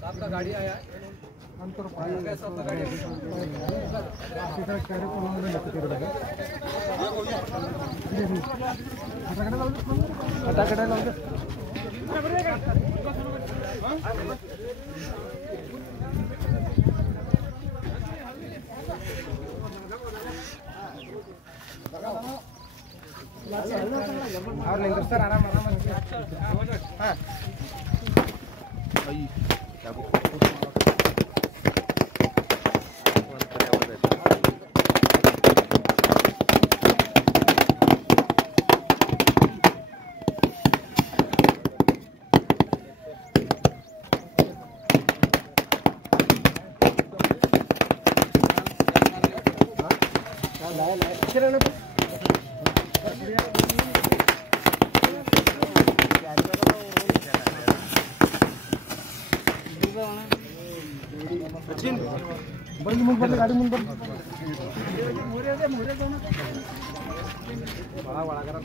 आपका गाड़ी आया और नहीं सर आराम हाँ गाड़ी मुंबई बड़ा बड़ा करा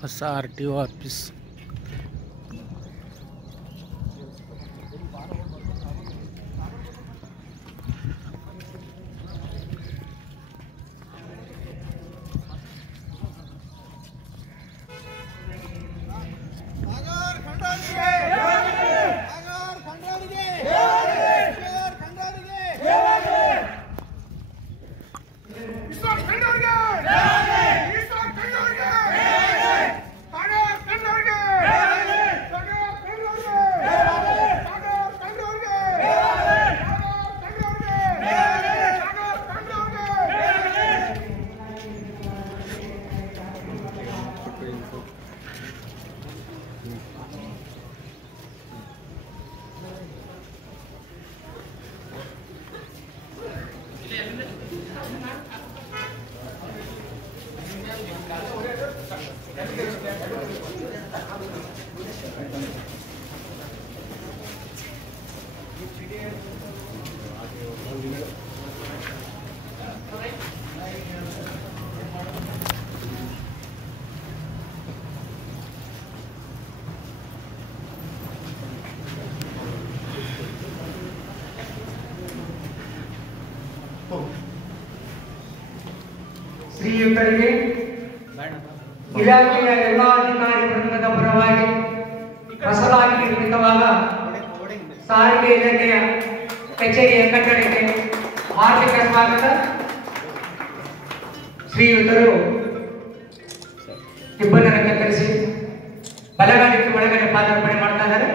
ಹೊಸ RTO ಆಫೀಸ್ ಶ್ರೀಯುತರಿಗೆ ಇಲಾಖೆಯ ಎಲ್ಲ ಅಧಿಕಾರಿ ವೃಂದದ ಪರವಾಗಿ ಹೊಸದಾಗಿ ನಿರ್ಮಿತವಾದ ಸಾರಿಗೆ ಇಲಾಖೆಯ ಕಚೇರಿಯ ಕಟ್ಟಡಕ್ಕೆ ಹಾರ್ದಿಕ ಸ್ವಾಗತ. ಶ್ರೀಯುತರು ಇಬ್ಬರನ್ನ ಕತ್ತರಿಸಿ ಬಲಗಾಲಿಟ್ಟು ಒಳಗಡೆ ಪಾದಾರ್ಪಣೆ ಮಾಡ್ತಾ ಇದ್ದಾರೆ.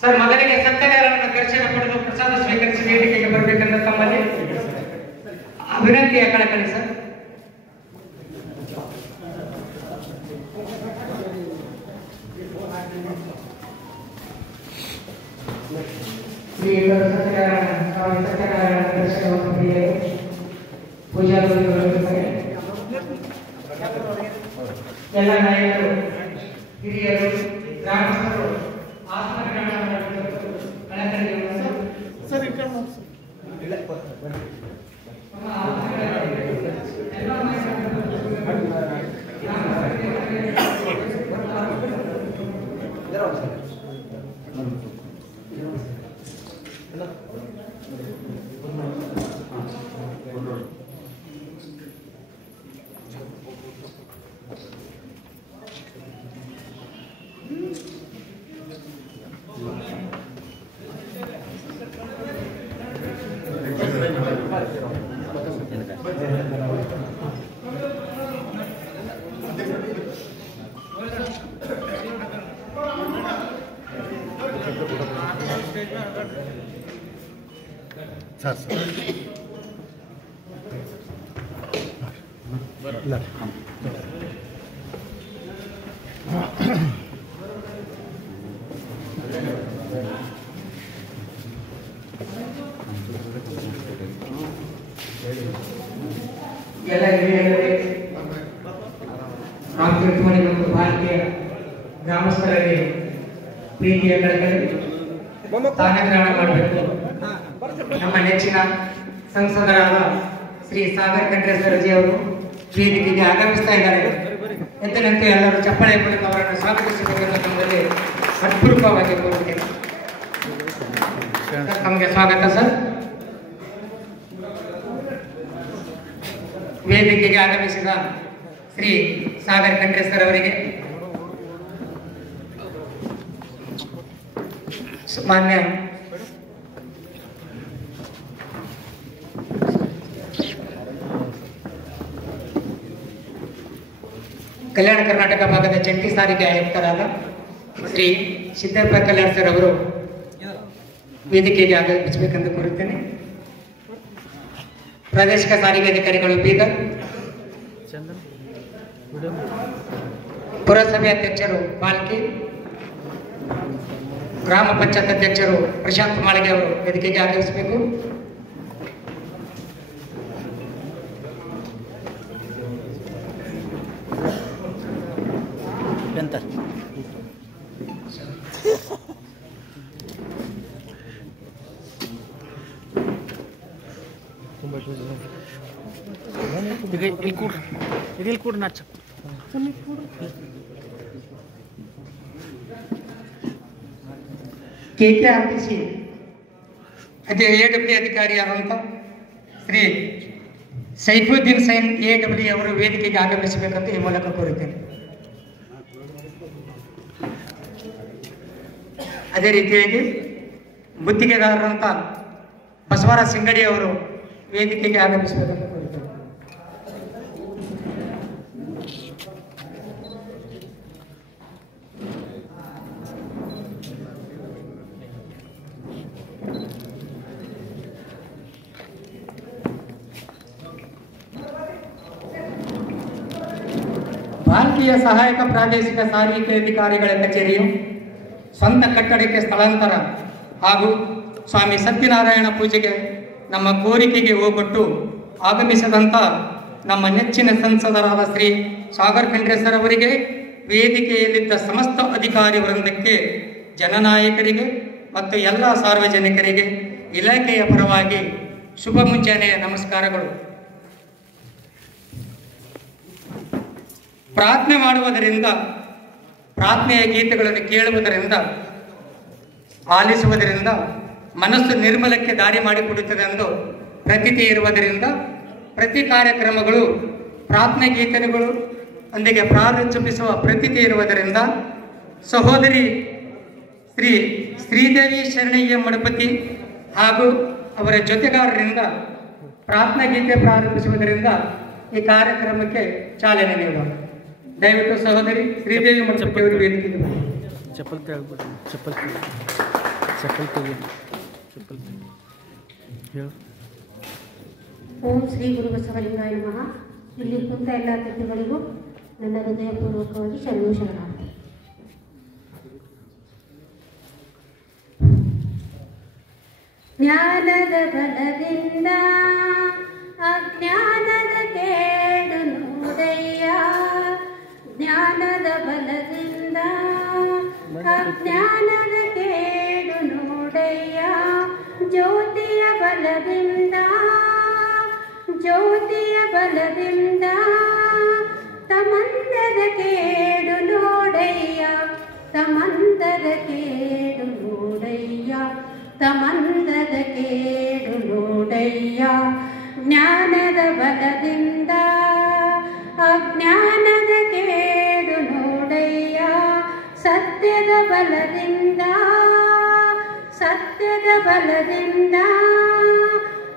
ಸರ್, ಮೊದಲಿಗೆ ಸತ್ಯನಾರಾಯಣನ ದರ್ಶನ ಪಡೆದು ಪ್ರಸಾದ ಸ್ವೀಕರಿಸಿ ವೇದಿಕೆಗೆ ಬರಬೇಕೆಂದು ತಮ್ಮಲ್ಲಿ ವಿನಂತಿಯ ಕಳಕಳಿ ಸರ್. ಸತ್ಯನಾರಾಯಣ ದರ್ಶನವನ್ನು ಪೂಜಾ ಎಲ್ಲ ನಾಯಕರು, ಹಿರಿಯರು, ಗ್ರಾಮಸ್ಥರು सर ಎಲ್ಲ ಹಿರಿಯರೇ, ರಾಮತೀರ್ಥಮಣಿ ಮತ್ತು ಭಾರತೀಯ ಗ್ರಾಮಸ್ಥರಲ್ಲಿ ಪ್ರೀತಿಯ ಕಳಕಳಿ ಸ್ಥಾನಗ್ರಹಣ ಮಾಡಬೇಕು. ನಮ್ಮ ನೆಚ್ಚಿನ ಸಂಸದರಾದ ಶ್ರೀ ಸಾಗರ್ ಖಂಡ್ರೆ ಸರ್ಜಿ ಅವರು ವೇದಿಕೆಗೆ ಆಗಮಿಸ್ತಾ ಇದ್ದಾರೆ. ಎಂದಿನಂತೆ ಎಲ್ಲರೂ ಚಪ್ಪಾಳೆ ಮೂಲಕ ಅವರನ್ನು ಸ್ವಾಗತಿಸಬೇಕೆಂದು ನಮ್ಮಲ್ಲಿ ಹೃತ್ಪೂರ್ವಕವಾಗಿ ಕೋರುತ್ತೇನೆ. ನಮಗೆ ಸ್ವಾಗತ ಸರ್. ವೇದಿಕೆಗೆ ಆಗಮಿಸಿದ ಶ್ರೀ ಸಾಗರ್ ಖಂಡ್ರೆ ಸರ್ ಅವರಿಗೆ ಮಾನ್ಯ ಕಲ್ಯಾಣ ಕರ್ನಾಟಕ ಭಾಗದ ಜಂಟಿ ಸಾರಿಗೆ ಆಯುಕ್ತರಾದ ಶ್ರೀ ಸಿದ್ದಪ್ಪ ಕಲ್ಯಾಣ ಸರ್ ಅವರು ವೇದಿಕೆಗೆ ಆಗಮಿಸಬೇಕೆಂದು ಕೋರುತ್ತೇನೆ. ಪ್ರಾದೇಶಿಕ ಸಾರಿಗೆ ಅಧಿಕಾರಿಗಳು ಬೀದರ್, ಪುರಸಭೆ ಅಧ್ಯಕ್ಷರು ಪಾಲ್ಕಿ, ಗ್ರಾಮ ಪಂಚಾಯತ್ ಅಧ್ಯಕ್ಷರು ಪ್ರಶಾಂತ್ ಮಾಳಿಗೆ ಅವರು ವೇದಿಕೆಗೆ ಆಗಮಿಸಬೇಕು. KKRTC AW ಅಧಿಕಾರಿಯಾದಂಥ ಶ್ರೀ ಸೈಫುದ್ದೀನ್ ಸೈನ್ AW ಅವರು ವೇದಿಕೆಗೆ ಆಗಮಿಸಬೇಕಂತ ಈ ಮೂಲಕ ಕೋರುತ್ತೇನೆ. ಅದೇ ರೀತಿಯಾಗಿ ಗುತ್ತಿಗೆದಾರರಂತ ಬಸವರಾಜ್ ಸಿಂಗಡಿ ಅವರು ವೇದಿಕೆಗೆ ಆಗಮಿಸಬೇಕಂತ ಕೋರುತ್ತೇನೆ. ಭಾರತೀಯ ಸಹಾಯಕ ಪ್ರಾದೇಶಿಕ ಸಾರಿಗೆ ಅಧಿಕಾರಿಗಳ ಕಚೇರಿಯು ಸ್ವಂತ ಕಟ್ಟಡಕ್ಕೆ ಸ್ಥಳಾಂತರ ಹಾಗೂ ಸ್ವಾಮಿ ಸತ್ಯನಾರಾಯಣ ಪೂಜೆಗೆ ನಮ್ಮ ಕೋರಿಕೆಗೆ ಹೋಗೊಟ್ಟು ಆಗಮಿಸಿದಂಥ ನಮ್ಮ ನೆಚ್ಚಿನ ಸಂಸದರಾದ ಶ್ರೀ ಸಾಗರ್ ಖಂಡ್ರೆ ಸರ್ ಅವರಿಗೆ, ವೇದಿಕೆಯಲ್ಲಿದ್ದ ಸಮಸ್ತ ಅಧಿಕಾರಿ ವೃಂದಕ್ಕೆ, ಜನನಾಯಕರಿಗೆ ಮತ್ತು ಎಲ್ಲ ಸಾರ್ವಜನಿಕರಿಗೆ ಇಲಾಖೆಯ ಪರವಾಗಿ ಶುಭ ಮುಂಜಾನೆಯ ನಮಸ್ಕಾರಗಳು. ಪ್ರಾರ್ಥನೆ ಮಾಡುವುದರಿಂದ, ಪ್ರಾರ್ಥನೆಯ ಗೀತೆಗಳನ್ನು ಕೇಳುವುದರಿಂದ, ಆಲಿಸುವುದರಿಂದ ಮನಸ್ಸು ನಿರ್ಮಲಕ್ಕೆ ದಾರಿ ಮಾಡಿಕೊಡುತ್ತದೆ ಎಂದು ಪ್ರತೀತಿ ಇರುವುದರಿಂದ ಪ್ರತಿ ಕಾರ್ಯಕ್ರಮಗಳು ಪ್ರಾರ್ಥನೆ ಗೀತೆಗಳು ಒಂದಿಗೆ ಪ್ರಾರಂಭಿಸುವ ಪ್ರತೀತಿ ಇರುವುದರಿಂದ ಸಹೋದರಿ ಶ್ರೀ ಶ್ರೀದೇವಿ ಶರಣಯ್ಯ ಮಡಪತಿ ಹಾಗೂ ಅವರ ಜೊತೆಗಾರರಿಂದ ಪ್ರಾರ್ಥನಾ ಗೀತೆ ಪ್ರಾರಂಭಿಸುವುದರಿಂದ ಈ ಕಾರ್ಯಕ್ರಮಕ್ಕೆ ಚಾಲನೆ ನೀಡೋಣ. ದಯವಿಟ್ಟು ಸಹೋದರಿ ಶ್ರೀದೇವಿ ಮಡಪತಿ ಅವರು ವೇದಿಕೆಗೆ ಬನ್ನಿ. ಓಂ ಶ್ರೀ ಗುರು ಬಸವಲಿಂಗಾಯ ನಮಃ. ಇಲ್ಲಿ ಕುಂತ ಎಲ್ಲ ಅತಿಥಿಗಳಿಗೂ ನನ್ನ ಹೃದಯಪೂರ್ವಕವಾಗಿ ಶರಣಾರ್ಥಿ. ಜ್ಞಾನದ ಬಲದಿಂದ ಅಜ್ಞಾನದ ಕೇಡು ನೋಡಯ್ಯ, ಜ್ಞಾನದ ಬಲದಿಂದ ಅಜ್ಞಾನದ ಕೇಡು ನೋಡಯ್ಯ, ಜ್ಯೋತಿಯ ಬಲದಿಂದ ಜ್ಯೋತಿಯ ಬಲದಿಂದ ತಮಂದದ ಕೇಡು ನೋಡಯ್ಯ, ತಮಂದದ ಕೇಡು ನೋಡಯ್ಯ, ತಮಂದದ ಕೇಡು ನೋಡಯ್ಯ. ಜ್ಞಾನದ ಬಲದಿಂದ ಅಜ್ಞಾನದ ಕೇಡು ನೋಡಯ್ಯ, ಸತ್ಯದ ಬಲದಿಂದ ಸತ್ಯದ ಬಲದಿಂದ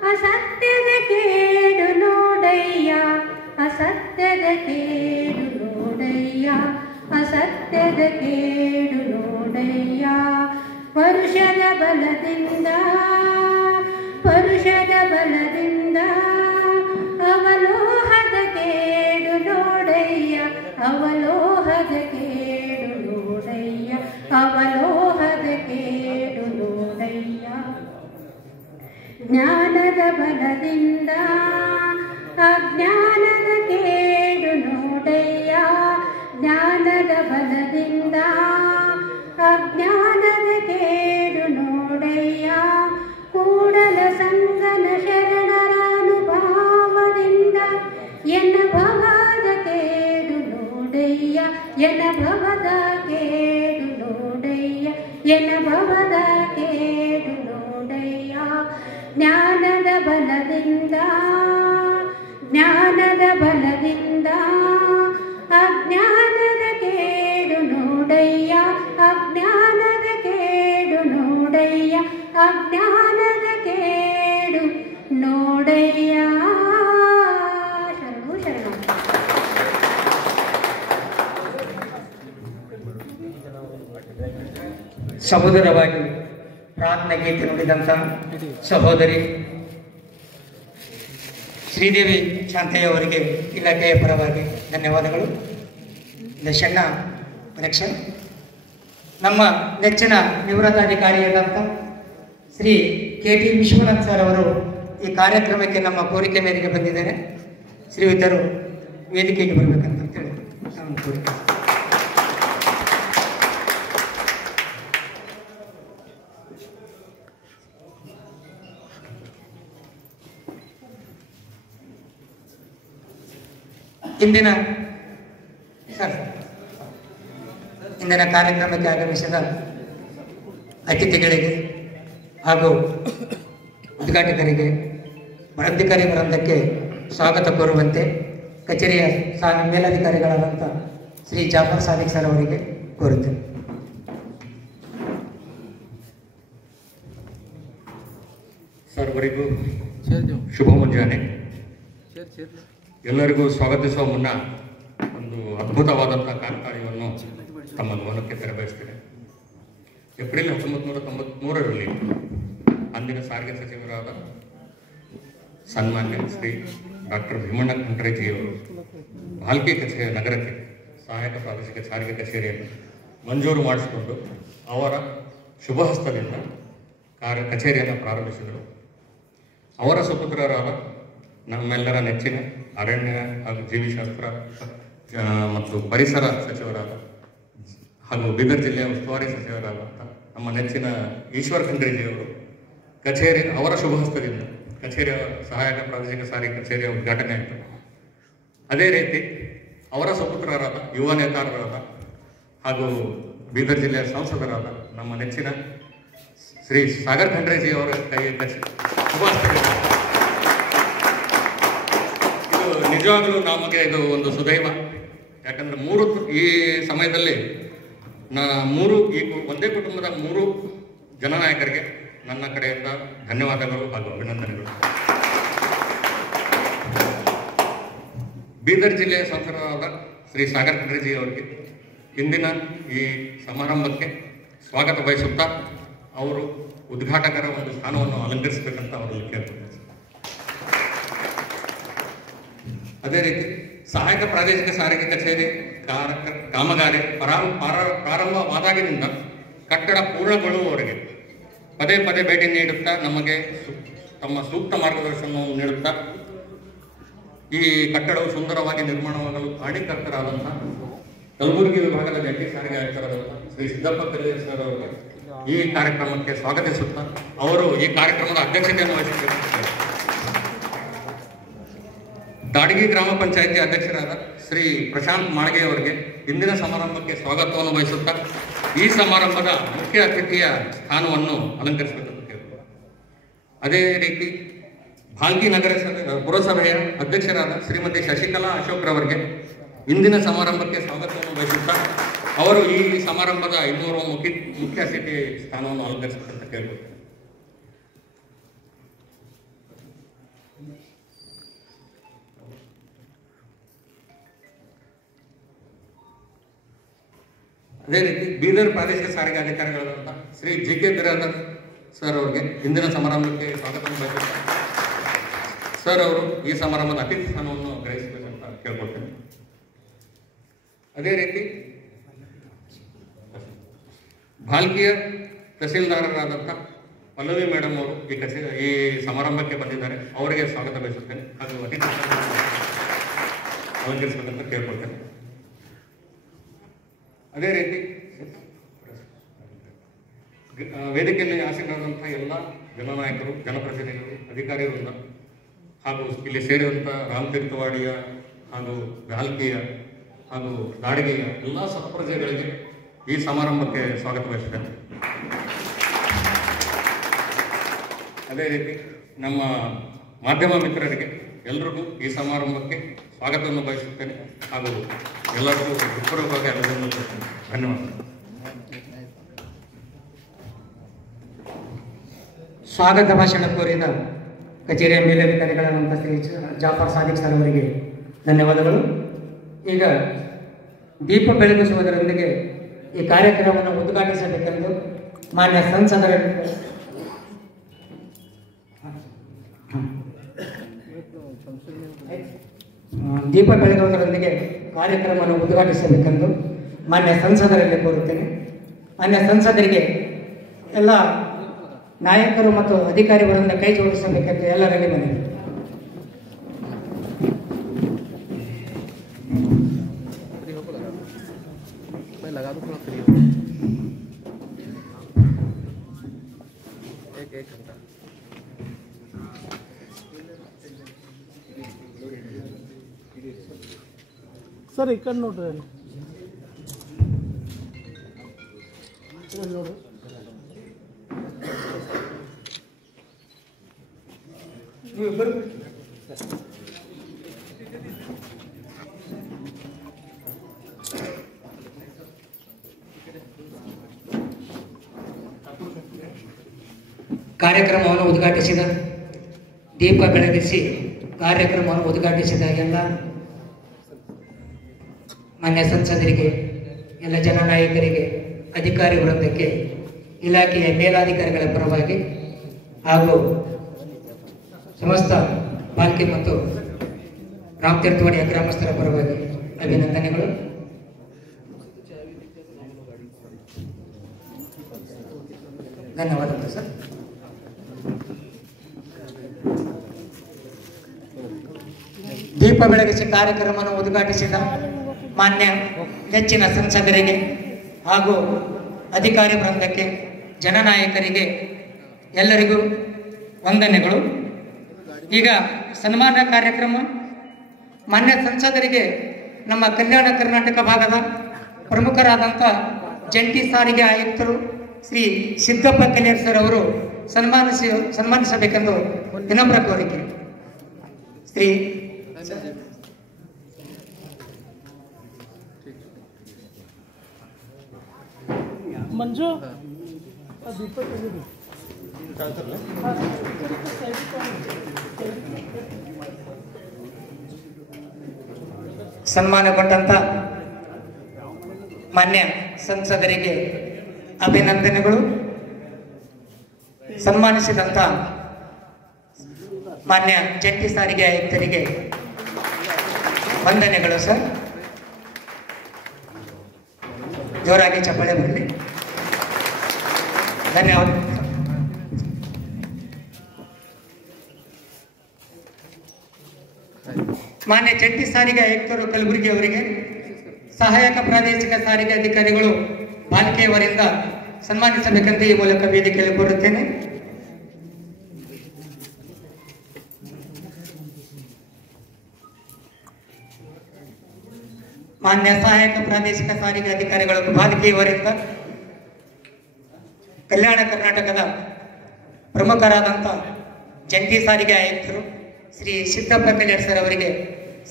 ಅಸತ್ಯದ ಕೇಡು ನೋಡಯ್ಯ, ಅಸತ್ಯದ ಕೇಡು ನೋಡಯ್ಯ, ಅಸತ್ಯದ ಕೇಡು ನೋಡಯ್ಯ. ಪರುಷದ ಬಲದಿಂದ ಪರುಷದ ಬಲ ಬಲದಿಂದ ಅವಲೋಹದ ಕೇಡು ನೋಡಯ್ಯ ಅವಲೋಹದ ಕೇಡು ನೋಡಯ್ಯ ಅವಲೋಹದ ಕೇಡು ನೋಡಯ್ಯ ಜ್ಞಾನದ ಬಲದಿಂದ ಅಜ್ಞಾನದ ಕೇಡು ನೋಡಯ್ಯ ಜ್ಞಾನದ ಬಲದಿಂದ ಅಜ್ಞಾನದ ಕೇಡು ನೋಡಯ್ಯ ಕೂಡಲ ಸಂಗನ ಶರಣರ ಅನುಭಾವದಿಂದ ಎನ್ನ ಭವದ ಕೇಡು ನೋಡಯ್ಯ ಎನ್ನ ಭವದ ಕೇಡು ನೋಡಯ್ಯ ಎನ್ನ ಭವದ ಕೇಡು ನೋಡಯ್ಯ ಜ್ಞಾನದ ಬಲದಿಂದ ಜ್ಞಾನದ ಬಲದಿಂದ ಅಜ್ಞಾನದ ಕೇಡು ನೋಡಯ್ಯ ಅಜ್ಞಾನದ ಕೇಡು ನೋಡಯ್ಯ ಅಜ್ಞಾನದ ಕೇಡು ನೋಡಯ್ಯ ಶರಣು ಶರಣು. ಸಹೋದರವಾಗಿ ಪ್ರಾರ್ಥನಾ ಗೀತೆ ನುಡಿದಂಥ ಸಹೋದರಿ ಶ್ರೀದೇವಿ ಶಾಂತಯ್ಯ ಅವರಿಗೆ ಇಲಾಖೆಯ ಪರವಾಗಿ ಧನ್ಯವಾದಗಳು. ದಶಣ್ಣ ಪರೀಕ್ಷೆ ನಮ್ಮ ನೆಚ್ಚಿನ ನಿವೃತ್ತಾಧಿಕಾರಿಯಾದಂಥ ಶ್ರೀ KT ವಿಶ್ವನಾಥ್ ಸರ್ ಅವರು ಈ ಕಾರ್ಯಕ್ರಮಕ್ಕೆ ನಮ್ಮ ಕೋರಿಕೆ ಮೇರೆಗೆ ಬಂದಿದ್ದಾರೆ. ಶ್ರೀಯುತರು ವೇದಿಕೆಗೆ ಬರಬೇಕಂತ ಹೇಳಿ ನಮ್ಮ ಕೋರಿಕೆ. ಇಂದಿನ ಕಾರ್ಯಕ್ರಮಕ್ಕೆ ಆಗಮಿಸಿದ ಅತಿಥಿಗಳಿಗೆ ಹಾಗೂ ಉದ್ಘಾಟಕರಿಗೆ ವೃಂದಾಧಿಕಾರಿ ವೃಂದಕ್ಕೆ ಸ್ವಾಗತ ಕೋರುವಂತೆ ಕಚೇರಿಯ ಮೇಲಧಿಕಾರಿಗಳಾದಂಥ ಶ್ರೀ ಜಾಫರ್ ಸಾದಿಕ್ ಸರ್ ಅವರಿಗೆ ಕೋರುತ್ತೇನೆ. ಸರ್ವರಿಗೂ ಶುಭ ಮುಂಜಾನೆ. ಎಲ್ಲರಿಗೂ ಸ್ವಾಗತಿಸುವ ಮುನ್ನ ಒಂದು ಅದ್ಭುತವಾದಂಥ ಕಾರ್ಯಕ್ರಮವನ್ನು ತಮ್ಮ ಗಮನಕ್ಕೆ ತರಬಯಸ್ತೇನೆ. ಏಪ್ರಿಲ್ 1993ರಲ್ಲಿ ಅಂದಿನ ಸಾರಿಗೆ ಸಚಿವರಾದ ಸನ್ಮಾನ್ಯ ಶ್ರೀ ಡಾಕ್ಟರ್ ಭೀಮಣ್ಣ ಖಂಡ್ರೆಜಿಯವರು ಭಾಲ್ಕಿ ನಗರಕ್ಕೆ ಸಹಾಯಕ ಪ್ರಾದೇಶಿಕ ಸಾರಿಗೆ ಕಚೇರಿಯನ್ನು ಮಂಜೂರು ಮಾಡಿಸಿಕೊಂಡು ಅವರ ಶುಭ ಹಸ್ತದಿಂದ ಕಚೇರಿಯನ್ನು ಪ್ರಾರಂಭಿಸಿದರು. ಅವರ ಸುಪುತ್ರರಾದ ನಮ್ಮೆಲ್ಲರ ನೆಚ್ಚಿನ ಅರಣ್ಯ ಹಾಗೂ ಜೀವಿಶಾಸ್ತ್ರ ಮತ್ತು ಪರಿಸರ ಸಚಿವರಾದ ಹಾಗೂ ಬೀದರ್ ಜಿಲ್ಲೆಯ ಉಸ್ತುವಾರಿ ಸಚಿವರಾದಂಥ ನಮ್ಮ ನೆಚ್ಚಿನ ಈಶ್ವರ್ ಖಂಡ್ರೆಜಿಯವರು ಕಚೇರಿ ಅವರ ಶುಭ ಹಸ್ತದಿಂದ ಕಚೇರಿಯ ಸಹಾಯಕ ಪ್ರಾದೇಶಿಕ ಸಾರಿಗೆ ಕಚೇರಿಯ ಉದ್ಘಾಟನೆ ಆಯಿತು. ಅದೇ ರೀತಿ ಅವರ ಸುಪುತ್ರರಾದ ಯುವ ನೇತಾರರಾದ ಹಾಗೂ ಬೀದರ್ ಜಿಲ್ಲೆಯ ಸಂಸದರಾದ ನಮ್ಮ ನೆಚ್ಚಿನ ಶ್ರೀ ಸಾಗರ್ ಖಂಡ್ರೆಜಿಯವರ ಶುಭ ಹಸ್ತದಿಂದ ನಿಜವಾಗಲೂ ನಮಗೆ ಇದು ಒಂದು ಸುದೈವ. ಯಾಕಂದ್ರೆ ಈ ಸಮಯದಲ್ಲಿ ಒಂದೇ ಕುಟುಂಬದ 3 ಜನನಾಯಕರಿಗೆ ನನ್ನ ಕಡೆಯಿಂದ ಧನ್ಯವಾದಗಳು ಹಾಗೂ ಅಭಿನಂದನೆಗಳು. ಬೀದರ್ ಜಿಲ್ಲೆಯ ಸಂಸದರಾದ ಶ್ರೀ ಸಾಗರ್ ಖಂಡ್ರೆಜಿ ಅವರಿಗೆ ಇಂದಿನ ಈ ಸಮಾರಂಭಕ್ಕೆ ಸ್ವಾಗತ ಬಯಸುತ್ತಾ ಅವರು ಉದ್ಘಾಟಕರ ಒಂದು ಸ್ಥಾನವನ್ನು ಅಲಂಕರಿಸಬೇಕಂತ ಅವರಲ್ಲಿ ಕೇಳ್ತಾರೆ. ಅದೇ ರೀತಿ ಸಹಾಯಕ ಪ್ರಾದೇಶಿಕ ಸಾರಿಗೆ ಕಚೇರಿ ಕಾಮಗಾರಿ ಪ್ರಾರಂಭವಾದಾಗಿನಿಂದ ಕಟ್ಟಡ ಪೂರ್ಣಗೊಳ್ಳುವವರೆಗೆ ಪದೇ ಪದೇ ಭೇಟಿ ನೀಡುತ್ತಾ ನಮಗೆ ತಮ್ಮ ಸೂಕ್ತ ಮಾರ್ಗದರ್ಶನವನ್ನು ನೀಡುತ್ತಾ ಈ ಕಟ್ಟಡವು ಸುಂದರವಾಗಿ ನಿರ್ಮಾಣವಾಗಲು ಕಾರಣೀಕರ್ತರಾದಂಥ ಕಲಬುರಗಿ ವಿಭಾಗದ ಜಂಟಿ ಸಾರಿಗೆ ಆಯುಕ್ತರಾದಂಥ ಶ್ರೀ ಸಿದ್ದಪ್ಪ ಕಲ್ಲೇರ್ ಸರ್ ಅವರಿಗೆ ಈ ಕಾರ್ಯಕ್ರಮಕ್ಕೆ ಸ್ವಾಗತಿಸುತ್ತಾ ಅವರು ಈ ಕಾರ್ಯಕ್ರಮದ ಅಧ್ಯಕ್ಷತೆಯನ್ನು ವಹಿಸಿದ್ದಾರೆ. ದಾಡಗಿ ಗ್ರಾಮ ಪಂಚಾಯಿತಿ ಅಧ್ಯಕ್ಷರಾದ ಶ್ರೀ ಪ್ರಶಾಂತ್ ಮಾಳ್ಗೆ ಅವರಿಗೆ ಇಂದಿನ ಸಮಾರಂಭಕ್ಕೆ ಸ್ವಾಗತವನ್ನು ವಹಿಸುತ್ತಾ ಈ ಸಮಾರಂಭದ ಮುಖ್ಯ ಅತಿಥಿಯ ಸ್ಥಾನವನ್ನು ಅಲಂಕರಿಸಬೇಕೆಂದು ಕೇಳಿದರು. ಅದೇ ರೀತಿ ಭಾಲ್ಕಿ ನಗರ ಪುರಸಭೆಯ ಅಧ್ಯಕ್ಷರಾದ ಶ್ರೀಮತಿ ಶಶಿಕಲಾ ಅಶೋಕ್ರವರಿಗೆ ಇಂದಿನ ಸಮಾರಂಭಕ್ಕೆ ಸ್ವಾಗತವನ್ನು ವಹಿಸುತ್ತಾ ಅವರು ಈ ಸಮಾರಂಭದ ಇನ್ನೂರು ಮುಖ್ಯ ಅತಿಥಿ ಸ್ಥಾನವನ್ನು ಅಲಂಕರಿಸಬೇಕಂತ ಕೇಳಿದರು. ಅದೇ ರೀತಿ ಬೀದರ್ ಪ್ರಾದೇಶಿಕ ಸಾರಿಗೆ ಅಧಿಕಾರಿಗಳಾದಂಥ ಶ್ರೀ GK ಬಿರಾದರ್ ಸರ್ ಅವರಿಗೆ ಇಂದಿನ ಸಮಾರಂಭಕ್ಕೆ ಸ್ವಾಗತವನ್ನು ಬಯಸುತ್ತಾರೆ. ಸರ್ ಅವರು ಈ ಸಮಾರಂಭದ ಅತಿಥಿ ಸ್ಥಾನವನ್ನು ಗ್ರಹಿಸಬೇಕಂತ ಕೇಳ್ಕೊಳ್ತೇನೆ. ಅದೇ ರೀತಿ ಭಾಲ್ಕಿಯ ತಹಸೀಲ್ದಾರರಾದಂಥ ಪಲ್ಲವಿ ಮೇಡಮ್ ಅವರು ಈ ಸಮಾರಂಭಕ್ಕೆ ಬಂದಿದ್ದಾರೆ. ಅವರಿಗೆ ಸ್ವಾಗತ ಬಯಸುತ್ತೇನೆ ಹಾಗೂ ಅತಿಥಿ ಅಲಂಕರಿಸಬೇಕಂತ ಕೇಳ್ಕೊಳ್ತೇನೆ. ಅದೇ ರೀತಿ ವೇದಿಕೆಯಲ್ಲಿ ಆಸೀನರಾದಂಥ ಎಲ್ಲ ಜನನಾಯಕರು, ಜನಪ್ರತಿನಿಧಿಗಳು, ಅಧಿಕಾರಿಗಳಿಂದ ಹಾಗೂ ಇಲ್ಲಿ ಸೇರಿದಂಥ ರಾಮತೀರ್ಥವಾಡಿಯ ಹಾಗೂ ಭಾಲ್ಕಿಯ ಹಾಗೂ ದಾಡಿಗೆಯ ಎಲ್ಲ ಸತ್ಪ್ರಜೆಗಳಿಗೆ ಈ ಸಮಾರಂಭಕ್ಕೆ ಸ್ವಾಗತ ಬಯಸುತ್ತೇನೆ. ಅದೇ ರೀತಿ ನಮ್ಮ ಮಾಧ್ಯಮ ಮಿತ್ರರಿಗೆ ಎಲ್ರಿಗೂ ಈ ಸಮಾರಂಭಕ್ಕೆ ಸ್ವಾಗತವನ್ನು ಬಯಸುತ್ತೇನೆ ಹಾಗೂ ಎಲ್ಲರಿಗೂ ಹೃತ್ಪೂರ್ವಕವಾಗಿ ಅಭಿನಂದನೆ ಕೊಡ್ತೇನೆ. ಧನ್ಯವಾದ. ಸ್ವಾಗತ ಭಾಷಣ ಕೋರಿದ ಕಚೇರಿಯ ಮೇಲಧಿಕಾರಿಗಳಾದಂಥ ಶ್ರೀ ಜಾಫರ್ ಸಾದಿಕ್ ಸರ್ ಅವರಿಗೆ ಧನ್ಯವಾದಗಳು. ಈಗ ದೀಪ ಬೆಳಗಿಸುವುದರೊಂದಿಗೆ ಈ ಕಾರ್ಯಕ್ರಮವನ್ನು ಉದ್ಘಾಟಿಸಬೇಕೆಂದು ಮಾನ್ಯ ಸಂಸದರ ದೀಪ ಬೆಳಗುವುದರೊಂದಿಗೆ ಕಾರ್ಯಕ್ರಮವನ್ನು ಉದ್ಘಾಟಿಸಬೇಕೆಂದು ಮಾನ್ಯ ಸಂಸದರಲ್ಲಿ ಕೋರುತ್ತೇನೆ. ಮಾನ್ಯ ಸಂಸದರಿಗೆ ಎಲ್ಲ ನಾಯಕರು ಮತ್ತು ಅಧಿಕಾರಿಗಳಿಂದ ಕೈ ಜೋಡಿಸಬೇಕೆಂದು ಎಲ್ಲರಲ್ಲಿ ಮನವಿ. ಸರ್ ಈ ಕಡೆ ನೋಡ್ರಿ ನೋಡ್ರಿ. ಕಾರ್ಯಕ್ರಮವನ್ನು ಉದ್ಘಾಟಿಸಿದ ದೀಪ ಬೆಳಗಿಸಿ ಕಾರ್ಯಕ್ರಮವನ್ನು ಉದ್ಘಾಟಿಸಿದ ಎಲ್ಲ ಮಾನ್ಯ ಸಂಸದರಿಗೆ, ಎಲ್ಲ ಜನನಾಯಕರಿಗೆ, ಅಧಿಕಾರಿ ವೃಂದಕ್ಕೆ, ಇಲಾಖೆಯ ಮೇಲಾಧಿಕಾರಿಗಳ ಪರವಾಗಿ ಹಾಗೂ ಸಮಸ್ತ ಪಾಲ್ಕೆ ಮತ್ತು ರಾಮತೀರ್ಥವಾಡಿಯ ಗ್ರಾಮಸ್ಥರ ಪರವಾಗಿ ಅಭಿನಂದನೆಗಳು. ಧನ್ಯವಾದಗಳು ಸರ್. ದೀಪ ಬೆಳಗಿಸಿ ಕಾರ್ಯಕ್ರಮವನ್ನು ಉದ್ಘಾಟಿಸಿದ ಮಾನ್ಯ ನೆಚ್ಚಿನ ಸಂಸದರಿಗೆ ಹಾಗೂ ಅಧಿಕಾರಿ ವೃಂದಕ್ಕೆ, ಜನನಾಯಕರಿಗೆ ಎಲ್ಲರಿಗೂ ವಂದನೆಗಳು. ಈಗ ಸನ್ಮಾನ ಕಾರ್ಯಕ್ರಮ ಮಾನ್ಯ ಸಂಸದರಿಗೆ ನಮ್ಮ ಕಲ್ಯಾಣ ಕರ್ನಾಟಕ ಭಾಗದ ಪ್ರಮುಖರಾದಂಥ ಜಂಟಿ ಸಾರಿಗೆ ಆಯುಕ್ತರು ಶ್ರೀ ಸಿದ್ದಪ್ಪ ಕಲ್ಯಾಣ್ ಸರ್ ಅವರು ಸನ್ಮಾನಿಸಬೇಕೆಂದು ವಿನಮ್ರ ಕೋರಿಕೆ. ಶ್ರೀ ಮಂಜು ಸನ್ಮಾನಗೊಂಡಂತ ಮಾನ್ಯ ಸಂಸದರಿಗೆ ಅಭಿನಂದನೆಗಳು. ಸನ್ಮಾನಿಸಿದಂತ ಮಾನ್ಯ ಜಂಟಿ ಸಾರಿಗೆ ಆಯುಕ್ತರಿಗೆ ವಂದನೆಗಳು ಸರ್. ಜೋರಾಗಿ ಚಪ್ಪಾಳೆ ಬರಲಿ. ಧನ್ಯವಾದ. ಮಾನ್ಯ ಜಂಟಿ ಸಾರಿಗೆ ಆಯುಕ್ತರು ಕಲಬುರಗಿ ಅವರಿಗೆ, ಸಹಾಯಕ ಪ್ರಾದೇಶಿಕ ಸಾರಿಗೆ ಅಧಿಕಾರಿಗಳು ಬಾಲ್ಕೆಯವರಿಂದ ಸನ್ಮಾನಿಸಬೇಕಂತ ಈ ಮೂಲಕ ವೇದಿಕೆಯಲ್ಲಿ ಕೋರುತ್ತೇನೆ. ಮಾನ್ಯ ಸಹಾಯಕ ಪ್ರಾದೇಶಿಕ ಸಾರಿಗೆ ಅಧಿಕಾರಿಗಳು ಬಾಲ್ಕೆಯವರಿಂದ ಕಲ್ಯಾಣ ಕರ್ನಾಟಕದ ಪ್ರಮುಖರಾದಂಥ ಜಂಟಿ ಸಾರಿಗೆ ಆಯುಕ್ತರು ಶ್ರೀ ಸಿದ್ದಪ್ಪ ಕಲ್ಯಾಣ್ ಸರ್ ಅವರಿಗೆ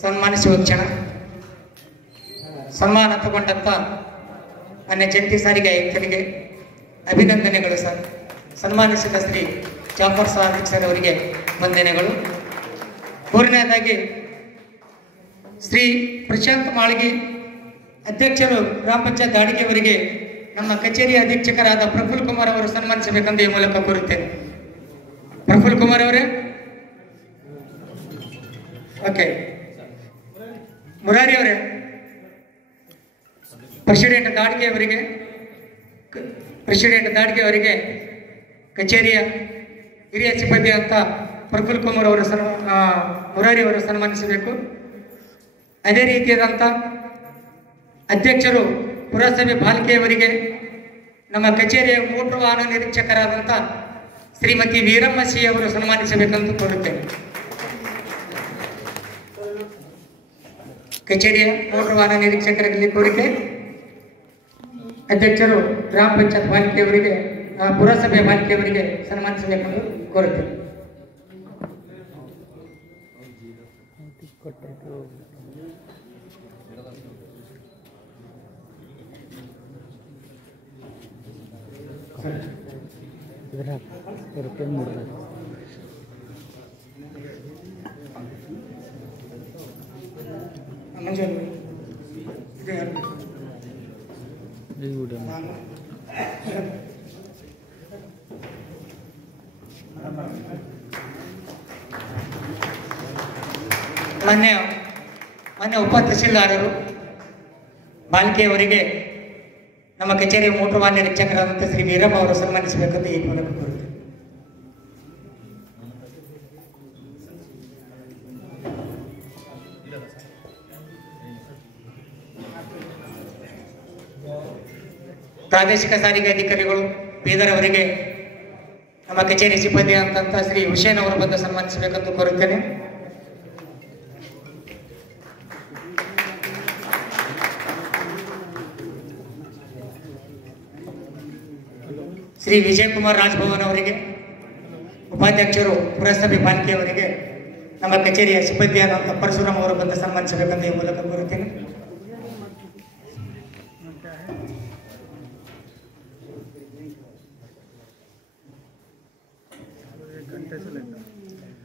ಸನ್ಮಾನಿಸುವ ಕ್ಷಣ. ಸನ್ಮಾನ ತಗೊಂಡಂತ ಮಾನ್ಯ ಜಂಟಿ ಸಾರಿಗೆ ಆಯುಕ್ತರಿಗೆ ಅಭಿನಂದನೆಗಳು ಸರ್. ಸನ್ಮಾನಿಸಿದ ಶ್ರೀ ಜಾಫರ್ ಸಾದಿಕ್ ಸರ್ ಅವರಿಗೆ ವಂದನೆಗಳು. ಮೂರನೇದಾಗಿ ಶ್ರೀ ಪ್ರಶಾಂತ್ ಮಾಳ್ಗಿ ಅಧ್ಯಕ್ಷರು ಗ್ರಾಮ ಪಂಚಾಯತ್ ದಾಡಿಗೆಯವರಿಗೆ ನಮ್ಮ ಕಚೇರಿಯ ಅಧೀಕ್ಷಕರಾದ ಪ್ರಫುಲ್ ಕುಮಾರ್ ಅವರು ಸನ್ಮಾನಿಸಬೇಕೆಂದು ಈ ಮೂಲಕ ಕೋರುತ್ತೇನೆ. ಪ್ರಫುಲ್ ಕುಮಾರ್ ಅವರೇ. ಓಕೆ, ಮುರಾರಿ ಅವರೇ, ಪ್ರೆಸಿಡೆಂಟ್ ದಾಡ್ಗೆ ಅವರಿಗೆ ಕಚೇರಿಯ ಹಿರಿಯ ಸಿಬ್ಬಂದಿ ಅಂತ ಪ್ರಫುಲ್ ಕುಮಾರ್ ಅವರು ಮುರಾರಿ ಅವರು ಸನ್ಮಾನಿಸಬೇಕು. ಅದೇ ರೀತಿಯಾದಂಥ ಅಧ್ಯಕ್ಷರು ಪುರಸಭೆ ಬಾಲ್ಕೆಯವರಿಗೆ ನಮ್ಮ ಕಚೇರಿಯ ಮೋಟರ್ ವಾಹನ ನಿರೀಕ್ಷಕರಾದಂಥ ಶ್ರೀಮತಿ ವೀರಮ್ಮ ಸಿ ಅವರು ಸನ್ಮಾನಿಸಬೇಕಂತ ಕೋರುತ್ತೇನೆ. ಕಚೇರಿಯ ಮೋಟರ್ ವಾಹನ ನಿರೀಕ್ಷಕರಲ್ಲಿ ಕೋರಿಕೆ ಅಧ್ಯಕ್ಷರು ಗ್ರಾಮ ಪಂಚಾಯತ್ ಬಾಲ್ಕೆಯವರಿಗೆ ಪುರಸಭೆ ಬಾಲ್ಕೆಯವರಿಗೆ ಸನ್ಮಾನಿಸಬೇಕೆಂದು ಕೋರುತ್ತೇನೆ. ಮಾನ್ಯ ಉಪ ತಹಸೀಲ್ದಾರರು ಬಾಲ್ಕೆಯವರಿಗೆ ನಮ್ಮ ಕಚೇರಿಯ ಮೋಟರ್ ವಾಹನ ನಿರೀಕ್ಷಕರಾದಂಥ ಶ್ರೀ ವೀರಮ್ಮ ಅವರು ಸನ್ಮಾನಿಸಬೇಕಂತ ಈ ಮೂಲಕ ಕೋರುತ್ತೇನೆ. ಪ್ರಾದೇಶಿಕ ಸಾರಿಗೆ ಅಧಿಕಾರಿಗಳು ಬೀದರ್ ಅವರಿಗೆ ನಮ್ಮ ಕಚೇರಿ ಸಿಬ್ಬಂದಿ ಅಂತ ಶ್ರೀ ಹುಸೇನ್ ಅವರು ಬಂದು ಸನ್ಮಾನಿಸಬೇಕಂತ ಕೋರುತ್ತೇನೆ. ಶ್ರೀ ವಿಜಯಕುಮಾರ್ ರಾಜಭವನ್ ಅವರಿಗೆ, ಉಪಾಧ್ಯಕ್ಷರು ಪುರಸಭೆ ಬಾಲ್ಕೆಯವರಿಗೆ ನಮ್ಮ ಕಚೇರಿಯ ಸಿಬ್ಬಂದಿಯಾದಂಥ ಪರಶುರಾಮ್ ಅವರು ಬಂದು ಸನ್ಮಾನಿಸಬೇಕಂತ ಈ ಮೂಲಕ ಕೋರುತ್ತೇನೆ.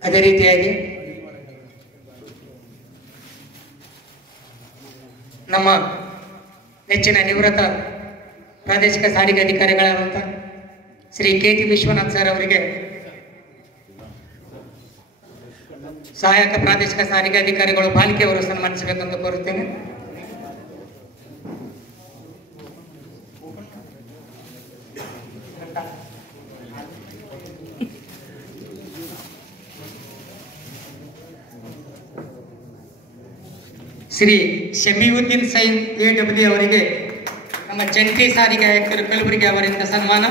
ಅದೇ ರೀತಿಯಾಗಿ ನಮ್ಮ ನೆಚ್ಚಿನ ನಿವೃತ್ತ ಪ್ರಾದೇಶಿಕ ಸಾರಿಗೆ ಅಧಿಕಾರಿಗಳಾದಂಥ ಶ್ರೀ ಕೆ.ಟಿ. ವಿಶ್ವನಾಥ್ ಸರ್ ಅವರಿಗೆ ಸಹಾಯಕ ಪ್ರಾದೇಶಿಕ ಸಾರಿಗೆ ಅಧಿಕಾರಿಗಳು ಬಾಲ್ಕೆ ಅವರು ಸನ್ಮಾನಿಸಬೇಕೆಂದು ಕೋರುತ್ತೇನೆ. ಶ್ರೀ ಶಮೀವುದ್ದೀನ್ ಸೈನ್ AW ಅವರಿಗೆ ನಮ್ಮ ಜಂಟಿ ಸಾರಿಗೆ ಆಯುಕ್ತರು ಕಲಬುರಗಿ ಅವರಿಂದ ಸನ್ಮಾನ.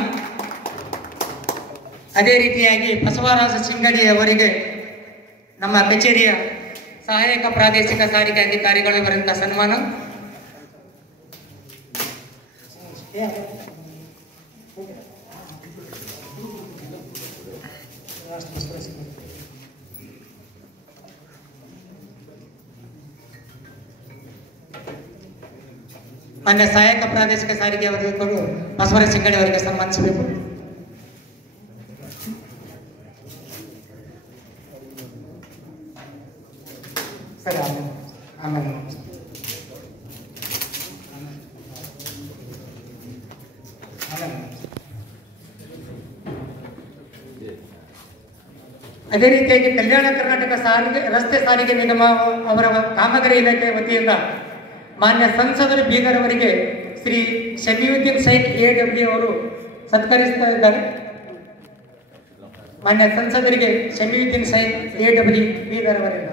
ಅದೇ ರೀತಿಯಾಗಿ ಬಸವರಾಜ ಸಿಂಗಡಿ ಅವರಿಗೆ ನಮ್ಮ ಕಚೇರಿಯ ಸಹಾಯಕ ಪ್ರಾದೇಶಿಕ ಸಾರಿಗೆ ಅಧಿಕಾರಿಗಳು ಇವರಿಂದ ಸನ್ಮಾನ. ಮಾನ್ಯ ಸಹಾಯಕ ಪ್ರಾದೇಶಿಕ ಸಾರಿಗೆ ಅಧಿಕಾರಿಗಳು ಬಸವರಾಜ ಸಿಂಗಡಿ ಅವರಿಗೆ ಸನ್ಮಾನಿಸಬೇಕು. ಸರಿ, ಆಮೇಲೆ ಅದೇ ರೀತಿಯಾಗಿ ಕಲ್ಯಾಣ ಕರ್ನಾಟಕ ರಸ್ತೆ ಸಾರಿಗೆ ನಿಗಮ ಅವರ ಕಾಮಗಾರಿ ಇಲಾಖೆ ವತಿಯಿಂದ ಮಾನ್ಯ ಸಂಸದರು ಬೀದರ್ ಅವರಿಗೆ ಶ್ರೀ ಶಮೀವುದ್ದೀನ್ ಸೈನ್ AW ಅವರು ಸತ್ಕರಿಸ್ತಾ ಇದ್ದಾರೆ. ಮಾನ್ಯ ಸಂಸದರಿಗೆ ಶಮೀವುದ್ದೀನ್ ಸೈನ್ AW ಬೀದರ್ ಅವರಿಂದ.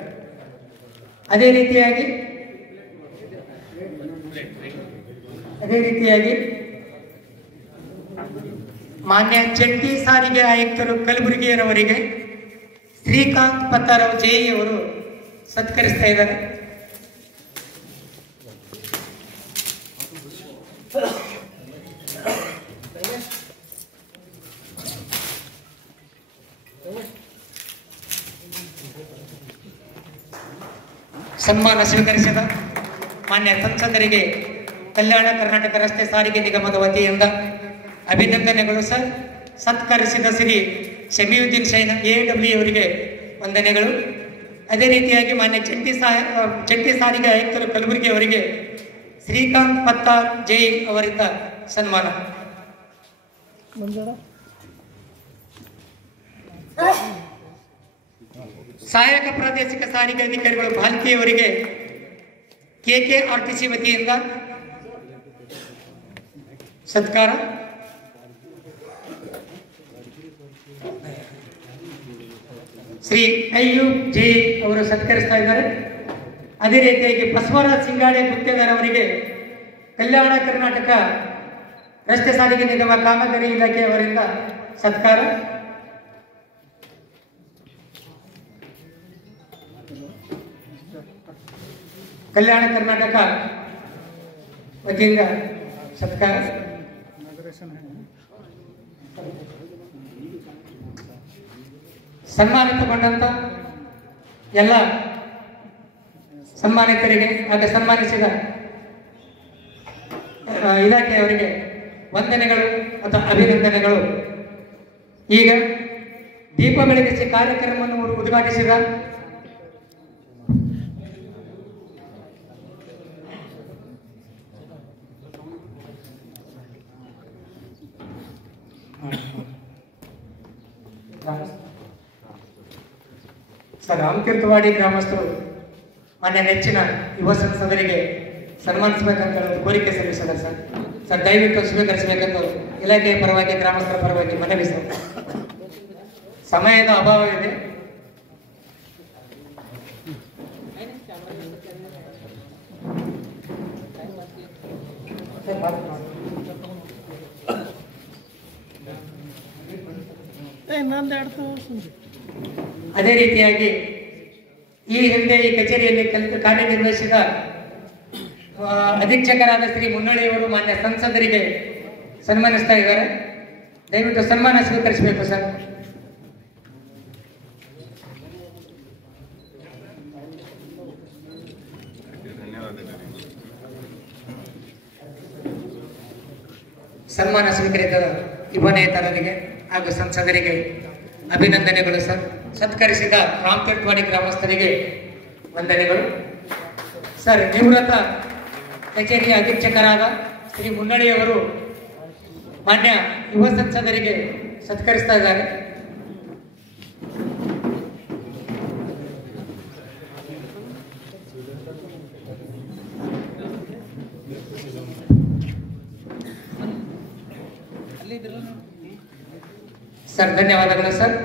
ಅದೇ ರೀತಿಯಾಗಿ ಮಾನ್ಯ ಜಂಟಿ ಸಾರಿಗೆ ಆಯುಕ್ತರು ಕಲಬುರಗಿಯವರಿಗೆ ಶ್ರೀಕಾಂತ್ ಪತ್ತಾರಾವ್ JE ಅವರು ಸತ್ಕರಿಸ್ತಾ ಇದ್ದಾರೆ. ಸನ್ಮಾನ ಸ್ವೀಕರಿಸಿದ ಮಾನ್ಯ ಸಂಸದರಿಗೆ ಕಲ್ಯಾಣ ಕರ್ನಾಟಕ ರಸ್ತೆ ಸಾರಿಗೆ ನಿಗಮದ ವತಿಯಿಂದ ಅಭಿನಂದನೆಗಳು ಸರ್. ಸತ್ಕರಿಸಿದ ಶ್ರೀ ಶಮೀವುದ್ದೀನ್ ಸೈನ್ AW ಅವರಿಗೆ ವಂದನೆಗಳು. ಅದೇ ರೀತಿಯಾಗಿ ಮಾನ್ಯ ಜಂಟಿ ಸಾರಿಗೆ ಆಯುಕ್ತರು ಕಲಬುರಗಿ ಅವರಿಗೆ ಶ್ರೀಕಾಂತ್ ಪತ್ತಾರ್ JE ಅವರಿಂದ ಸನ್ಮಾನ. ಸಹಾಯಕ ಪ್ರಾದೇಶಿಕ ಸಾರಿಗೆ ಅಧಿಕಾರಿಗಳು ಭಾಲ್ಕಿಯವರಿಗೆ KKRTC ವತಿಯಿಂದ ಸತ್ಕಾರ. ಶ್ರೀ ಅಯ್ಯೂಬ್ ಜೆ ಅವರು ಸತ್ಕರಿಸ್ತಾ ಇದ್ದಾರೆ. ಅದೇ ರೀತಿಯಾಗಿ ಬಸವರಾಜ್ ಸಿಂಗಾಡೆ ಗುತ್ತೇದಾರ್ ಅವರಿಗೆ ಕಲ್ಯಾಣ ಕರ್ನಾಟಕ ರಸ್ತೆ ಸಾರಿಗೆ ನಿಗಮ ಕಾಮಗಾರಿ ಇಲಾಖೆ ಅವರಿಂದ ಸತ್ಕಾರ. ಕಲ್ಯಾಣ ಕರ್ನಾಟಕ ವತಿಯಿಂದ ಸತ್ಕಾರ. ಸನ್ಮಾನಿತಗೊಂಡಂತ ಎಲ್ಲ ಸನ್ಮಾನಿತರಿಗೆ ಹಾಗೂ ಸನ್ಮಾನಿಸಿದ ಇಲಾಖೆಯವರಿಗೆ ವಂದನೆಗಳು ಅಥವಾ ಅಭಿನಂದನೆಗಳು. ಈಗ ದೀಪ ಬೆಳಗಿಸಿ ಕಾರ್ಯಕ್ರಮವನ್ನು ಉದ್ಘಾಟಿಸಿದ ಸರ್ ರಾಮತೀರ್ಥವಾಡಿ ಗ್ರಾಮಸ್ಥರು ಮಾನ್ಯ ನೆಚ್ಚಿನ ಯುವ ಸಂಸದರಿಗೆ ಸನ್ಮಾನಿಸಬೇಕಂತ ಹೇಳೋದು ಕೋರಿಕೆ ಸಲ್ಲಿಸಿದ್ದಾರೆ ಸರ್. ಸರ್ ದಯವಿಟ್ಟು ಸ್ವೀಕರಿಸಬೇಕಂತ ಇಲಾಖೆಯ ಪರವಾಗಿ ಗ್ರಾಮಸ್ಥರ ಪರವಾಗಿ ಮನವಿ ಸರ್. ಸಮಯದ ಅಭಾವ ಇದೆ. ಅದೇ ರೀತಿಯಾಗಿ ಈ ಹಿಂದೆ ಈ ಕಚೇರಿಯಲ್ಲಿ ಕಾರ್ಯನಿರ್ವಹಿಸಿದ ಅಧೀಕ್ಷಕರಾದ ಶ್ರೀ ಮುನ್ನಳ್ಳಿಯವರು ಮಾನ್ಯ ಸಂಸದರಿಗೆ ಸನ್ಮಾನಿಸ್ತಾ ಇದ್ದಾರೆ. ದಯವಿಟ್ಟು ಸನ್ಮಾನ ಸ್ವೀಕರಿಸಬೇಕು ಸರ್. ಸನ್ಮಾನ ಸ್ವೀಕರಿಸಿದ ಯುವನೇತರರಿಗೆ ಹಾಗೂ ಸಂಸದರಿಗೆ ಅಭಿನಂದನೆಗಳು ಸರ್. ಸತ್ಕರಿಸಿದ ರಾಮತೀರ್ಥವಾಡಿ ಗ್ರಾಮಸ್ಥರಿಗೆ ವಂದನೆಗಳು ಸರ್. ನಿವೃತ್ತ ಕಚೇರಿಯ ಅಧೀಕ್ಷಕರಾದ ಶ್ರೀ ಮುನ್ನಳ್ಳಿಯವರು ಮಾನ್ಯ ಯುವ ಸಂಸದರಿಗೆ ಸತ್ಕರಿಸ್ತಾ ಇದ್ದಾರೆ. ಸರ್ ಧನ್ಯವಾದಗಳು ಸರ್.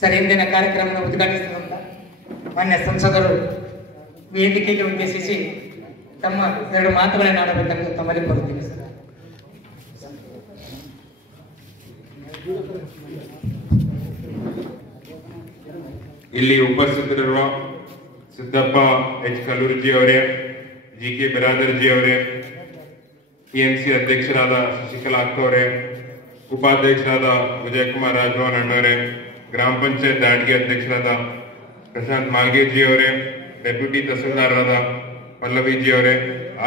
ಸರ್ ಇಂದಿನ ಕಾರ್ಯಕ್ರಮವನ್ನು ಉದ್ಘಾಟಿಸಿದಂತ ಮಾನ್ಯ ಸಂಸದರು ವೇದಿಕೆಗೆ ಉದ್ದೇಶಿಸಿ ತಮ್ಮ ಎರಡು ಮಾತುಗಳನ್ನು ಆಡಬೇಕಂತ ತಮ್ಮಲ್ಲಿ ಬರುತ್ತೀನಿ ಸರ್. ಇಲ್ಲಿ ಉಪಸ್ಥಿತರಿರುವ ಸಿದ್ದಪ್ಪ ಎಚ್ ಕಲ್ಲೂರ್ಜಿ ಅವರೇ, GK ಬಿರಾದರ್ಜಿ ಅವರೇ, PMC ಅಧ್ಯಕ್ಷರಾದ ಶಶಿಕಲಾ ಅಕ್ಕವರೇ, ಉಪಾಧ್ಯಕ್ಷರಾದ ವಿಜಯಕುಮಾರ್ ರಾಜಭವನ್ ಅಣ್ಣವರೇ, ಗ್ರಾಮ ಪಂಚಾಯತ್ ದಾಡ್ಗೆ ಅಧ್ಯಕ್ಷರಾದ ಪ್ರಶಾಂತ್ ಮಾಲ್ಗೇಜಿ ಅವರೇ, ಡೆಪ್ಯೂಟಿ ತಹಸೀಲ್ದಾರರಾದ ಪಲ್ಲವಿಜಿ ಅವರೇ,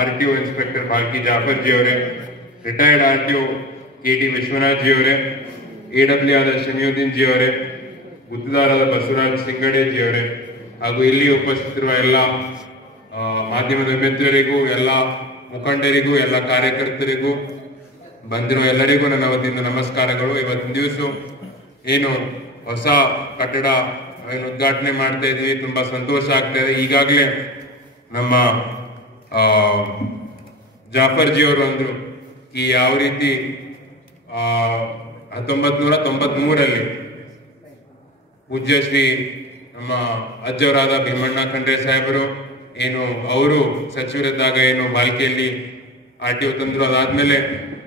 RTO ಇನ್ಸ್ಪೆಕ್ಟರ್ ಬಾಲ್ಕಿ ಜಾಫರ್ಜಿ ಅವರೇ, retired RTO KT Vishwanath G ಅವರೇ, AW ಆದ ಶಮಿಯುದ್ದೀನ್ ಜಿ ಅವರೇ, ಗುತ್ತಿದಾರರಾದ ಬಸವರಾಜ್ ಸಿಂಗಡೇಜಿ ಅವರೇ, ಹಾಗೂ ಇಲ್ಲಿ ಉಪಸ್ಥಿತಿರುವ ಎಲ್ಲ ಮಾಧ್ಯಮದ ಮಿತ್ರರಿಗೂ, ಎಲ್ಲ ಮುಖಂಡರಿಗೂ, ಎಲ್ಲ ಕಾರ್ಯಕರ್ತರಿಗೂ, ಬಂದಿರೋ ಎಲ್ಲರಿಗೂ ನನ್ನ ವತಿಯಿಂದ ನಮಸ್ಕಾರಗಳು. ಇವತ್ತಿನ ದಿವಸ ಏನು ಹೊಸ ಕಟ್ಟಡ ಏನು ಉದ್ಘಾಟನೆ ಮಾಡ್ತಾ ಇದೀವಿ, ತುಂಬಾ ಸಂತೋಷ ಆಗ್ತಾ ಇದೆ. ಈಗಾಗಲೇ ನಮ್ಮ ಜಾಫರ್ಜಿ ಅವರು ಅಂದ್ರು ಈ ಯಾವ ರೀತಿ 1993ರಲ್ಲಿ ಪೂಜ್ಯ ಶ್ರೀ ನಮ್ಮ ಅಜ್ಜವರಾದ ಭೀಮಣ್ಣ ಖಂಡ್ರೆ ಸಾಹೇಬರು ಏನು ಅವರು ಸಚಿವರಿದ್ದಾಗ ಏನು ಬಾಲ್ಕಿಯಲ್ಲಿ RTO ತಂದ್ರು. ಅದಾದ್ಮೇಲೆ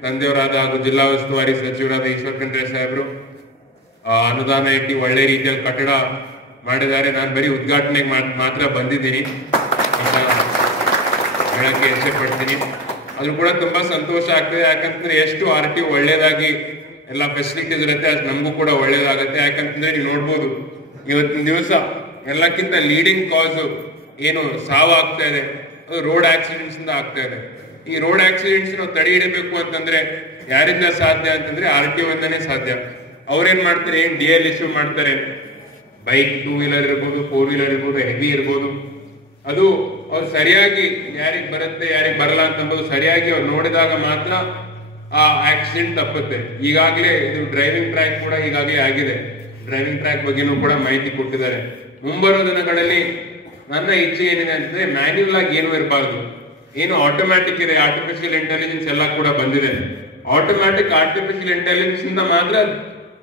ತಂದೆಯವರಾದ ಹಾಗೂ ಜಿಲ್ಲಾ ಉಸ್ತುವಾರಿ ಸಚಿವರಾದ ಈಶ್ವರ್ ಖಂಡ್ರೆ ಸಾಹೇಬರು ಅನುದಾನ ಇಟ್ಟು ಒಳ್ಳೆ ರೀತಿಯಲ್ಲಿ ಕಟ್ಟಡ ಮಾಡಿದ್ದಾರೆ. ನಾನು ಬರೀ ಉದ್ಘಾಟನೆಗೆ ಮಾತ್ರ ಬಂದಿದ್ದೀನಿ ಅಂತ ಹೇಳಕ್ಕೆ ಇಚ್ಛೆ ಪಡ್ತೀನಿ. ಅದು ಕೂಡ ತುಂಬಾ ಸಂತೋಷ ಆಗ್ತದೆ. ಯಾಕಂತಂದ್ರೆ ಎಷ್ಟು RTO ಒಳ್ಳೇದಾಗಿ ಎಲ್ಲ ಫೆಸಿಲಿಟೀಸ್ ಇರುತ್ತೆ, ಅಷ್ಟು ನಮಗೂ ಕೂಡ ಒಳ್ಳೇದಾಗತ್ತೆ. ಯಾಕಂತಂದ್ರೆ ನೀವು ನೋಡ್ಬೋದು ಇವತ್ತಿನ ದಿವಸ ಎಲ್ಲಕ್ಕಿಂತ ಲೀಡಿಂಗ್ ಕಾಸ್ ಏನು ಸಾವು ಆಗ್ತಾ ಇದೆ, ಅದು ರೋಡ್ ಆಕ್ಸಿಡೆಂಟ್ಸ್ ಇಂದ ಆಗ್ತಾ ಇದೆ. ಈ ರೋಡ್ ಆಕ್ಸಿಡೆಂಟ್ಸ್ ನಾವು ತಡೆ ಹಿಡಬೇಕು ಅಂತಂದ್ರೆ ಯಾರಿಂದ ಸಾಧ್ಯ ಅಂತಂದ್ರೆ RTO ಇಂದಾನೇ ಸಾಧ್ಯ. ಅವ್ರೇನ್ ಮಾಡ್ತಾರೆ, ಏನ್ DL ಇಶ್ಯೂ ಮಾಡ್ತಾರೆ, ಬೈಕ್ 2 ವೀಲರ್ ಇರ್ಬೋದು, 4 ವೀಲರ್ ಇರ್ಬೋದು, ಹೆವಿ ಇರ್ಬೋದು, ಅದು ಅವ್ರು ಸರಿಯಾಗಿ ಯಾರಿಗೆ ಬರುತ್ತೆ ಯಾರಿಗೆ ಬರಲ್ಲ ಅಂತಂಬೋದು ಸರಿಯಾಗಿ ಅವ್ರು ನೋಡಿದಾಗ ಮಾತ್ರ ಆ ಆಕ್ಸಿಡೆಂಟ್ ತಪ್ಪುತ್ತೆ. ಈಗಾಗಲೇ ಇದು ಡ್ರೈವಿಂಗ್ ಟ್ರ್ಯಾಕ್ ಕೂಡ ಈಗಾಗಲೇ ಆಗಿದೆ. ಡ್ರೈವಿಂಗ್ ಟ್ರ್ಯಾಕ್ ಬಗ್ಗೆನೂ ಕೂಡ ಮಾಹಿತಿ ಕೊಟ್ಟಿದ್ದಾರೆ. ಮುಂಬರುವ ದಿನಗಳಲ್ಲಿ ನನ್ನ ಇಚ್ಛೆ ಏನಿದೆ ಅಂತಂದ್ರೆ ಮ್ಯಾನ್ಯುವಲ್ ಆಗಿ ಏನು ಇರಬಾರ್ದು, ಏನು ಆಟೋಮ್ಯಾಟಿಕ್ ಇದೆ, ಆರ್ಟಿಫಿಷಿಯಲ್ ಇಂಟೆಲಿಜೆನ್ಸ್ ಎಲ್ಲ ಕೂಡ ಬಂದಿದೆ. ಆರ್ಟಿಫಿಷಿಯಲ್ ಇಂಟೆಲಿಜೆನ್ಸ್ ಇಂದ ಮಾತ್ರ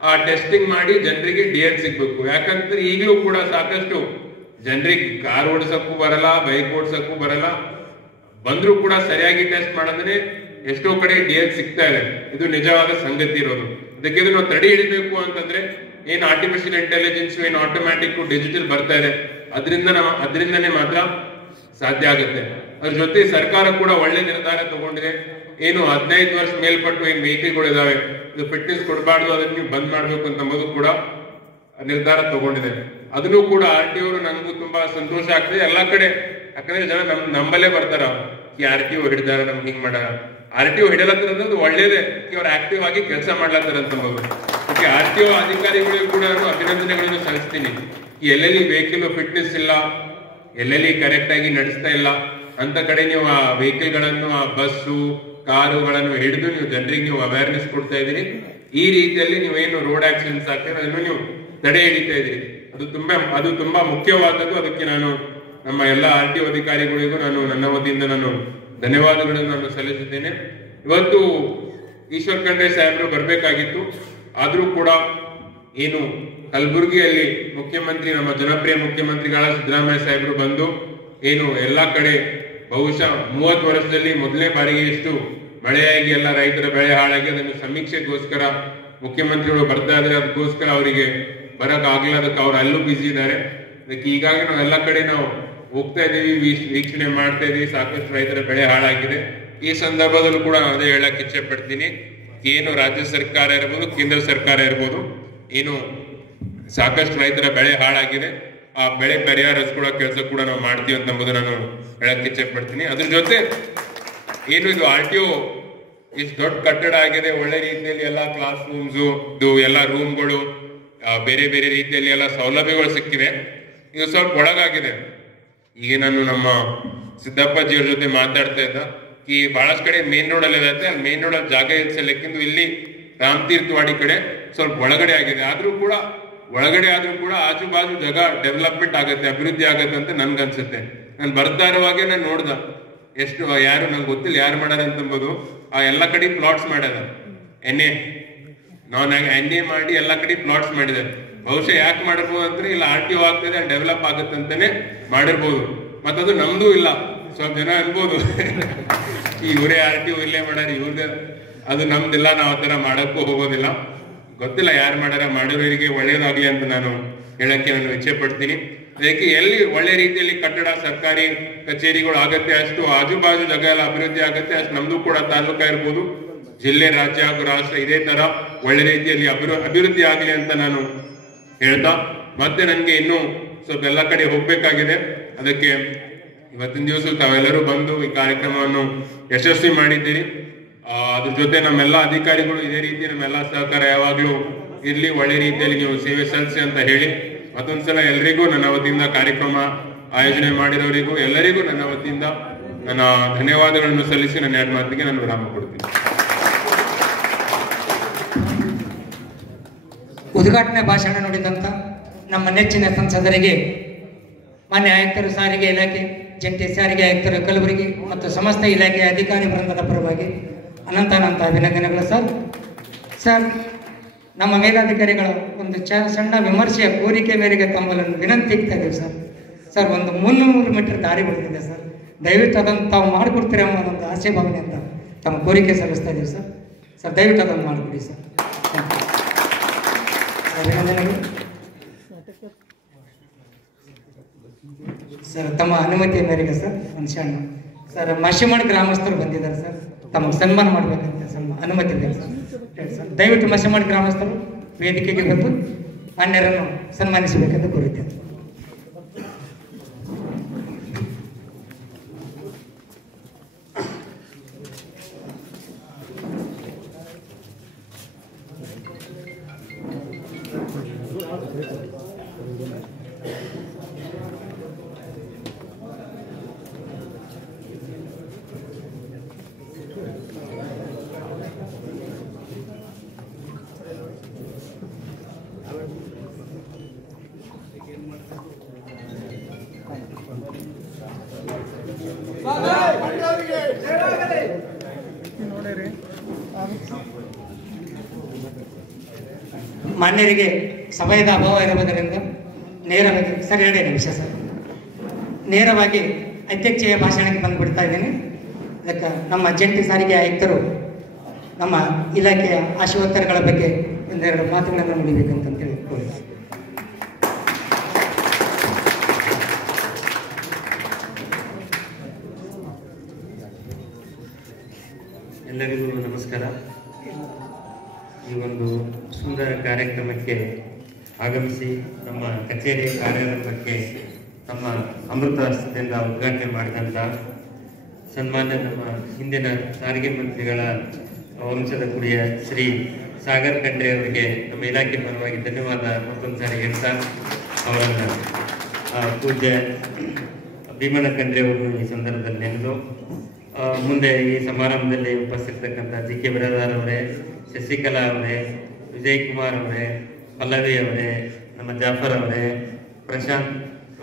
ಆ ಟೆಸ್ಟಿಂಗ್ ಮಾಡಿ ಜನರಿಗೆ DL ಸಿಗ್ಬೇಕು. ಯಾಕಂದ್ರೆ ಈಗಲೂ ಕೂಡ ಸಾಕಷ್ಟು ಜನರಿಗೆ ಕಾರ್ ಓಡಿಸಕ್ಕೂ ಬರಲ್ಲ, ಬೈಕ್ ಓಡಿಸಕ್ಕೂ ಬರಲ್ಲ, ಬಂದ್ರೂ ಕೂಡ ಸರಿಯಾಗಿ ಟೆಸ್ಟ್ ಮಾಡಿದ್ರೆ ಎಷ್ಟೋ ಕಡೆ DL ಸಿಗ್ತಾ ಇದೆ. ಇದು ನಿಜವಾದ ಸಂಗತಿ ಇರೋದು. ಅದಕ್ಕೆ ನಾವು ತಡೆ ಹಿಡಿಬೇಕು ಅಂತಂದ್ರೆ ಏನು ಆರ್ಟಿಫಿಷಿಯಲ್ ಇಂಟೆಲಿಜೆನ್ಸ್ ಏನು ಆಟೋಮ್ಯಾಟಿಕ್ ಡಿಜಿಟಲ್ ಬರ್ತಾ ಇದೆ ಅದರಿಂದನೇ ಮಾತ್ರ ಸಾಧ್ಯ ಆಗುತ್ತೆ. ಅದ್ರ ಜೊತೆ ಸರ್ಕಾರ ಕೂಡ ಒಳ್ಳೆ ನಿರ್ಧಾರ ತಗೊಂಡಿದೆ. ಏನು 15 ವರ್ಷ ಮೇಲ್ಪಟ್ಟು ಏನು ವೆಹಿಕಲ್ಗಳು ಇದಾವೆ, ಇದು ಫಿಟ್ನೆಸ್ ಕೊಡಬಾರ್ದು, ಅದನ್ನ ನೀವು ಬಂದ್ ಮಾಡ್ಬೇಕು ಅಂತ ಕೂಡ ನಿರ್ಧಾರ ತಗೊಂಡಿದೆ. ಅದನ್ನು ಕೂಡ RTO ಅವರು ನನಗೂ ತುಂಬಾ ಸಂತೋಷ ಆಗ್ತದೆ. ಎಲ್ಲಾ ಕಡೆ ಯಾಕಂದ್ರೆ ಜನ ನಂಬಲ್ಲೇ ಬರ್ತಾರ, ಈ RTO ಹಿಡಿದಾರ, ನಮ್ಗೆ ಹಿಂಗ್ ಮಾಡಾರ. RTO ಹಿಡಲತ್ತರಂದ್ರೆ ಒಳ್ಳೇದೇ, ಅವ್ರು ಆಕ್ಟಿವ್ ಆಗಿ ಕೆಲಸ ಮಾಡ್ಲತ್ತಾರ ಅಂತಂಬೋದು. ಓಕೆ, RTO ಅಧಿಕಾರಿಗಳಿಗೂ ಕೂಡ ನಾನು ಅಭಿನಂದನೆಗಳನ್ನು ಸಲ್ಲಿಸ್ತೀನಿ. ಎಲ್ಲೆಲ್ಲಿ ವೆಹಿಕಲ್ ಫಿಟ್ನೆಸ್ ಇಲ್ಲ, ಎಲ್ಲೆಲ್ಲಿ ಕರೆಕ್ಟ್ ಆಗಿ ನಡೆಸ್ತಾ ಇಲ್ಲ ಅಂತ ಕಡೆ ನೀವು ಆ ವೆಹಿಕಲ್ ಗಳನ್ನು, ಆ ಬಸ್ಸು ಕಾರುಗಳನ್ನು ಹಿಡಿದು ನೀವು ಜನರಿಗೆ ನೀವು ಅವೇರ್ನೆಸ್ ಕೊಡ್ತಾ ಇದ್ದೀರಿ. ಈ ರೀತಿಯಲ್ಲಿ ನೀವೇನು ರೋಡ್ ಆಕ್ಸಿಡೆಂಟ್ಸ್ ಆಗ್ತದೆ ಅದನ್ನು ನೀವು ತಡೆ ಹಿಡಿತಾ ಇದ್ದೀರಿ. ಅದು ತುಂಬಾ ಮುಖ್ಯವಾದದ್ದು. ಅದಕ್ಕೆ ನಾನು ನಮ್ಮ ಎಲ್ಲ RTO ಅಧಿಕಾರಿಗಳಿಗೂ ನನ್ನ ವತಿಯಿಂದ ಧನ್ಯವಾದಗಳನ್ನು ನಾನು ಸಲ್ಲಿಸುತ್ತೇನೆ. ಇವತ್ತು ಈಶ್ವರ್ ಖಂಡ್ರೆ ಸಾಹೇಬರು ಬರಬೇಕಾಗಿತ್ತು, ಆದ್ರೂ ಕೂಡ ಏನು ಕಲಬುರಗಿಯಲ್ಲಿ ಮುಖ್ಯಮಂತ್ರಿ, ನಮ್ಮ ಜನಪ್ರಿಯ ಮುಖ್ಯಮಂತ್ರಿಗಳ ಸಿದ್ದರಾಮಯ್ಯ ಸಾಹೇಬರು ಬಂದು ಏನು ಎಲ್ಲಾ ಕಡೆ ಬಹುಶಃ 30 ವರ್ಷದಲ್ಲಿ ಮೊದಲನೇ ಬಾರಿಗೆ ಎಷ್ಟು ಮಳೆಯಾಗಿ ಎಲ್ಲ ರೈತರ ಬೆಳೆ ಹಾಳಾಗಿ ಅದನ್ನು ಸಮೀಕ್ಷೆಗೋಸ್ಕರ ಮುಖ್ಯಮಂತ್ರಿಗಳು ಬರ್ತಾ ಇದ್ದಾರೆ. ಅದಕ್ಕೋಸ್ಕರ ಅವರಿಗೆ ಬರಕ್ ಆಗ್ಲಿಲ್ಲ, ಅದಕ್ಕೆ ಅವ್ರು ಅಲ್ಲೂ ಬಿಸಿ ಇದ್ದಾರೆ. ಅದಕ್ಕೆ ಹೀಗಾಗಿ ನಾವು ಎಲ್ಲ ಕಡೆ ನಾವು ಹೋಗ್ತಾ ಇದೀವಿ, ವೀಕ್ಷಣೆ ಮಾಡ್ತಾ ಇದೀವಿ. ಸಾಕಷ್ಟು ರೈತರ ಬೆಳೆ ಹಾಳಾಗಿದೆ. ಈ ಸಂದರ್ಭದಲ್ಲೂ ಕೂಡ ಅದೇ ಹೇಳಕ್ ಇಚ್ಛೆ ಪಡ್ತೀನಿ, ಏನು ರಾಜ್ಯ ಸರ್ಕಾರ ಇರ್ಬೋದು, ಕೇಂದ್ರ ಸರ್ಕಾರ ಇರ್ಬೋದು, ಏನು ಸಾಕಷ್ಟು ರೈತರ ಬೆಳೆ ಹಾಳಾಗಿದೆ, ಆ ಬೆಳೆ ಪರಿಹಾರ ಹಚ್ಕೊಳ್ಳೋ ಕೆಲಸ ಕೂಡ ನಾವು ಮಾಡ್ತೀವಿ ಅಂತಂಬುದು ನಾನು ಹೇಳಕ್ ಇಚ್ಛೆ ಪಡ್ತೀನಿ. ಅದ್ರ ಜೊತೆ ಏನು ಇದು RTO ಇಷ್ಟು ದೊಡ್ಡ ಕಟ್ಟಡ ಆಗಿದೆ, ಒಳ್ಳೆ ರೀತಿಯಲ್ಲಿ ಎಲ್ಲ ಕ್ಲಾಸ್ ರೂಮ್ಸು, ಇದು ಎಲ್ಲ ರೂಮ್ಗಳು, ಬೇರೆ ಬೇರೆ ರೀತಿಯಲ್ಲಿ ಎಲ್ಲ ಸೌಲಭ್ಯಗಳು ಸಿಕ್ಕಿವೆ. ಇದು ಸ್ವಲ್ಪ ಒಳಗಾಗಿದೆ. ಈಗ ನಾನು ನಮ್ಮ ಸಿದ್ದಪ್ಪಾಜಿಯವ್ರ ಜೊತೆ ಮಾತಾಡ್ತಾ ಇದ್ದ, ಈ ಬಹಳಷ್ಟು ಕಡೆ ಮೇನ್ ರೋಡ್ ಅಲ್ಲಿ ಇರುತ್ತೆ, ಅಲ್ಲಿ ಮೇನ್ ರೋಡ್ ಅಲ್ಲಿ ಜಾಗ ಇರಿಸಲಿಕ್ಕಿಂದು ಇಲ್ಲಿ ರಾಮತೀರ್ಥವಾಡಿ ಕಡೆ ಸ್ವಲ್ಪ ಒಳಗಡೆ ಆಗಿದೆ. ಆದ್ರೂ ಕೂಡ ಆಜು ಬಾಜು ಜಾಗ ಡೆವಲಪ್ಮೆಂಟ್ ಆಗುತ್ತೆ, ಅಭಿವೃದ್ಧಿ ಆಗತ್ತೆ ಅಂತ ನನ್ಗನ್ಸುತ್ತೆ. ನಾನು ಬರ್ತಾ ಇರುವಾಗೆ ನಾನು ನೋಡ್ದ ಎಷ್ಟು ಯಾರು ನಂಗೆ ಗೊತ್ತಿಲ್ಲ ಯಾರು ಮಾಡ್ಯಾರ ಅಂತಂಬೋದು, ಆ ಎಲ್ಲ ಕಡೆ ಪ್ಲಾಟ್ಸ್ ಮಾಡ್ಯಾರ. NA ಮಾಡಿ ಎಲ್ಲ ಕಡೆ ಪ್ಲಾಟ್ಸ್ ಮಾಡಿದ್ದಾರೆ. ಬಹುಶಃ ಯಾಕೆ ಮಾಡಿರ್ಬೋದು ಅಂದ್ರೆ ಇಲ್ಲ RTO ಆಗ್ತದೆ, ಡೆವಲಪ್ ಆಗುತ್ತೆ ಅಂತಾನೆ ಮಾಡಿರ್ಬೋದು. ಮತ್ತದು ನಮ್ದು ಇಲ್ಲ. ಸ್ವಲ್ಪ ಜನ ಅನ್ಬೋದು ಇವರೇ RTO ಇಲ್ಲೇ ಮಾಡ್ಯಾರ, ಇವ್ರದೇ ಅದು ನಮ್ದಿಲ್ಲ, ನಾವು ಆ ಥರ ಮಾಡಕ್ಕೂ ಹೋಗೋದಿಲ್ಲ. ಗೊತ್ತಿಲ್ಲ ಯಾರು ಮಾಡ್ಯಾರ, ಮಾಡಿರೋರಿಗೆ ಒಳ್ಳೇದಾಗ್ಲಿ ಅಂತ ನಾನು ಹೇಳಕ್ಕೆ ನಾನು ಇಚ್ಛೆ ಪಡ್ತೀನಿ. ಅದಕ್ಕೆ ಎಲ್ಲಿ ಒಳ್ಳೆ ರೀತಿಯಲ್ಲಿ ಕಟ್ಟಡ, ಸರ್ಕಾರಿ ಕಚೇರಿಗಳು ಆಗತ್ತೆ, ಅಷ್ಟು ಆಜು ಬಾಜು ಜಾಗ ಎಲ್ಲ ಅಭಿವೃದ್ಧಿ ಆಗತ್ತೆ, ಅಷ್ಟು ನಮ್ದು ಕೂಡ ತಾಲೂಕಾ ಇರ್ಬೋದು, ಜಿಲ್ಲೆ, ರಾಜ್ಯ ಹಾಗೂ ರಾಷ್ಟ್ರ ಇದೇ ತರ ಒಳ್ಳೆ ರೀತಿಯಲ್ಲಿ ಅಭಿವೃದ್ಧಿ ಆಗಲಿ ಅಂತ ನಾನು ಹೇಳ್ತಾ, ಮತ್ತೆ ನನಗೆ ಇನ್ನೂ ಸ್ವಲ್ಪ ಎಲ್ಲ ಕಡೆ ಹೋಗ್ಬೇಕಾಗಿದೆ. ಅದಕ್ಕೆ ಇವತ್ತಿನ ದಿವಸ ತಾವೆಲ್ಲರೂ ಬಂದು ಈ ಕಾರ್ಯಕ್ರಮವನ್ನು ಯಶಸ್ವಿ ಮಾಡಿದ್ದೀರಿ. ಅದ್ರ ಜೊತೆ ನಮ್ಮೆಲ್ಲ ಅಧಿಕಾರಿಗಳು ಇದೇ ರೀತಿ ನಮ್ಮೆಲ್ಲ ಸಹಕಾರ ಯಾವಾಗ್ಲೂ ಇರ್ಲಿ, ಒಳ್ಳೆ ರೀತಿಯಲ್ಲಿ ನೀವು ಸೇವೆ ಸಲ್ಲಿಸಿ ಅಂತ ಹೇಳಿ ಮತ್ತೊಂದ್ಸಲ ಎಲ್ಲರಿಗೂ ನನ್ನ ವತಿಯಿಂದ ಕಾರ್ಯಕ್ರಮ ಆಯೋಜನೆ ಮಾಡಿರೋರಿಗೂ ಎಲ್ಲರಿಗೂ ನನ್ನ ವತಿಯಿಂದ ನನ್ನ ಧನ್ಯವಾದಗಳನ್ನು ಸಲ್ಲಿಸಿ ನನ್ನ 2 ಮಾತಿಗೆ ನಾನು ವಿರಾಮ ಕೊಡ್ತೀನಿ. ಉದ್ಘಾಟನೆ ಭಾಷಣ ನುಡಿದಂತ ನಮ್ಮ ನೆಚ್ಚಿನ ಸಂಸದರಿಗೆ, ಮಾನ್ಯ ಆಯುಕ್ತರು, ಸಾರಿಗೆ ಇಲಾಖೆ, ಜಂಟಿ ಸಾರಿಗೆ ಆಯುಕ್ತರು ಕಲಬುರಗಿ ಮತ್ತು ಸಮಸ್ತ ಇಲಾಖೆಯ ಅಧಿಕಾರಿ ವೃಂದದ ಪರವಾಗಿ ಅನಂತ ಅಭಿನಂದನೆಗಳು. ಸರ್, ನಮ್ಮ ಮೇಲಾಧಿಕಾರಿಗಳು ಒಂದು ಸಣ್ಣ ವಿಮರ್ಶೆಯ ಕೋರಿಕೆ ಮೇರೆಗೆ ತಮ್ಮನ್ನು ವಿನಂತಿ ಇಡ್ತಾ ಇದ್ದೀವಿ ಸರ್. ಒಂದು 300 ಮೀಟರ್ ದಾರಿ ಬಿಡ್ತಿದೆ ಸರ್, ದಯವಿಟ್ಟು ಅದನ್ನು ತಾವು ಮಾಡಿಕೊಡ್ತೀರ ಅನ್ನೋ ಒಂದು ಆಸೆ ಭಾವನೆಯಿಂದ ತಮ್ಮ ಕೋರಿಕೆ ಸಲ್ಲಿಸ್ತಾ ಇದ್ದೀವಿ ಸರ್. ದಯವಿಟ್ಟು ಅದನ್ನು ಮಾಡಿಕೊಡಿ ಸರ್. ಅಭಿನಂದನೆಗಳು ಸರ್. ತಮ್ಮ ಅನುಮತಿಯ ಮೇರೆಗೆ ಸರ್ ಒಂದು ಸಣ್ಣ ಸರ್ ಮಶಿಮಾಡ್ ಗ್ರಾಮಸ್ಥರು ಬಂದಿದ್ದಾರೆ ಸರ್, ತಮಗೆ ಸನ್ಮಾನ ಮಾಡಬೇಕಂತ ಅನುಮತಿ ಇದೆ ಸರ್. ದಯವಿಟ್ಟು ಮಶಿಮಾಡ್ ಗ್ರಾಮಸ್ಥರು ವೇದಿಕೆಗೆ ಬಂದು ಮಾನ್ಯರನ್ನು ಸನ್ಮಾನಿಸಬೇಕೆಂದು ಕೋರುತ್ತೇನೆ. ಮಾನ್ಯರಿಗೆ ಸಮಯದ ಅಭಾವ ಇರುವುದರಿಂದ ನೇರವಾಗಿ ಸರ್ 2 ನಿಮಿಷ ಸರ್ ನೇರವಾಗಿ ಅಧ್ಯಕ್ಷೀಯ ಭಾಷಣಕ್ಕೆ ಬಂದುಬಿಡ್ತಾ ಇದ್ದೀನಿ. ಅದಕ್ಕೆ ನಮ್ಮ ಜಂಟಿ ಸಾರಿಗೆ ಆಯುಕ್ತರು ನಮ್ಮ ಇಲಾಖೆಯ ಆಶೋತ್ತರಗಳ ಬಗ್ಗೆ ಒಂದೆರಡು ಮಾತುಗಳನ್ನು ನುಡಿಬೇಕಂತ ತಿಳ್ಕೊಳ್ಳಿ. ಎಲ್ಲರಿಗೂ ನಮಸ್ಕಾರ. ಈ ಒಂದು ಸುಂದರ ಕಾರ್ಯಕ್ರಮಕ್ಕೆ ಆಗಮಿಸಿ ನಮ್ಮ ಕಚೇರಿ ಕಾರ್ಯಾರಂಭಕ್ಕೆ ತಮ್ಮ ಅಮೃತ ಹಸ್ತದಿಂದ ಉದ್ಘಾಟನೆ ಮಾಡಿದಂಥ ಸನ್ಮಾನ್ಯ ನಮ್ಮ ಹಿಂದಿನ ಸಾರಿಗೆ ಮಂತ್ರಿಗಳ ವಂಶದ ಕುಡಿಯ ಶ್ರೀ ಸಾಗರ್ ಖಂಡ್ರೆ ಅವರಿಗೆ ನಮ್ಮ ಇಲಾಖೆ ಪರವಾಗಿ ಧನ್ಯವಾದ ಮತ್ತೊಂದು ಸಾರಿ ಹೇಳ್ತಾ ಅವರನ್ನು ಪೂಜ್ಯ ಭೀಮಣ್ಣ ಖಂಡ್ರೆ ಅವರನ್ನು ಈ ಸಂದರ್ಭದಲ್ಲಿ ನೆನೆದು ಮುಂದೆ ಈ ಸಮಾರಂಭದಲ್ಲಿ ಉಪಸ್ಥಿತಕ್ಕಂಥ ಜಿ.ಕೆ. ಬಿರಾದಾರ್ ಅವರೇ, ಶಶಿಕಲಾ ಅವರೇ, ವಿಜಯ್ ಕುಮಾರ್ ಅವರೇ, ಪಲ್ಲವಿ ಅವರೇ, ನಮ್ಮ ಜಾಫರ್ ಅವರೇ, ಪ್ರಶಾಂತ್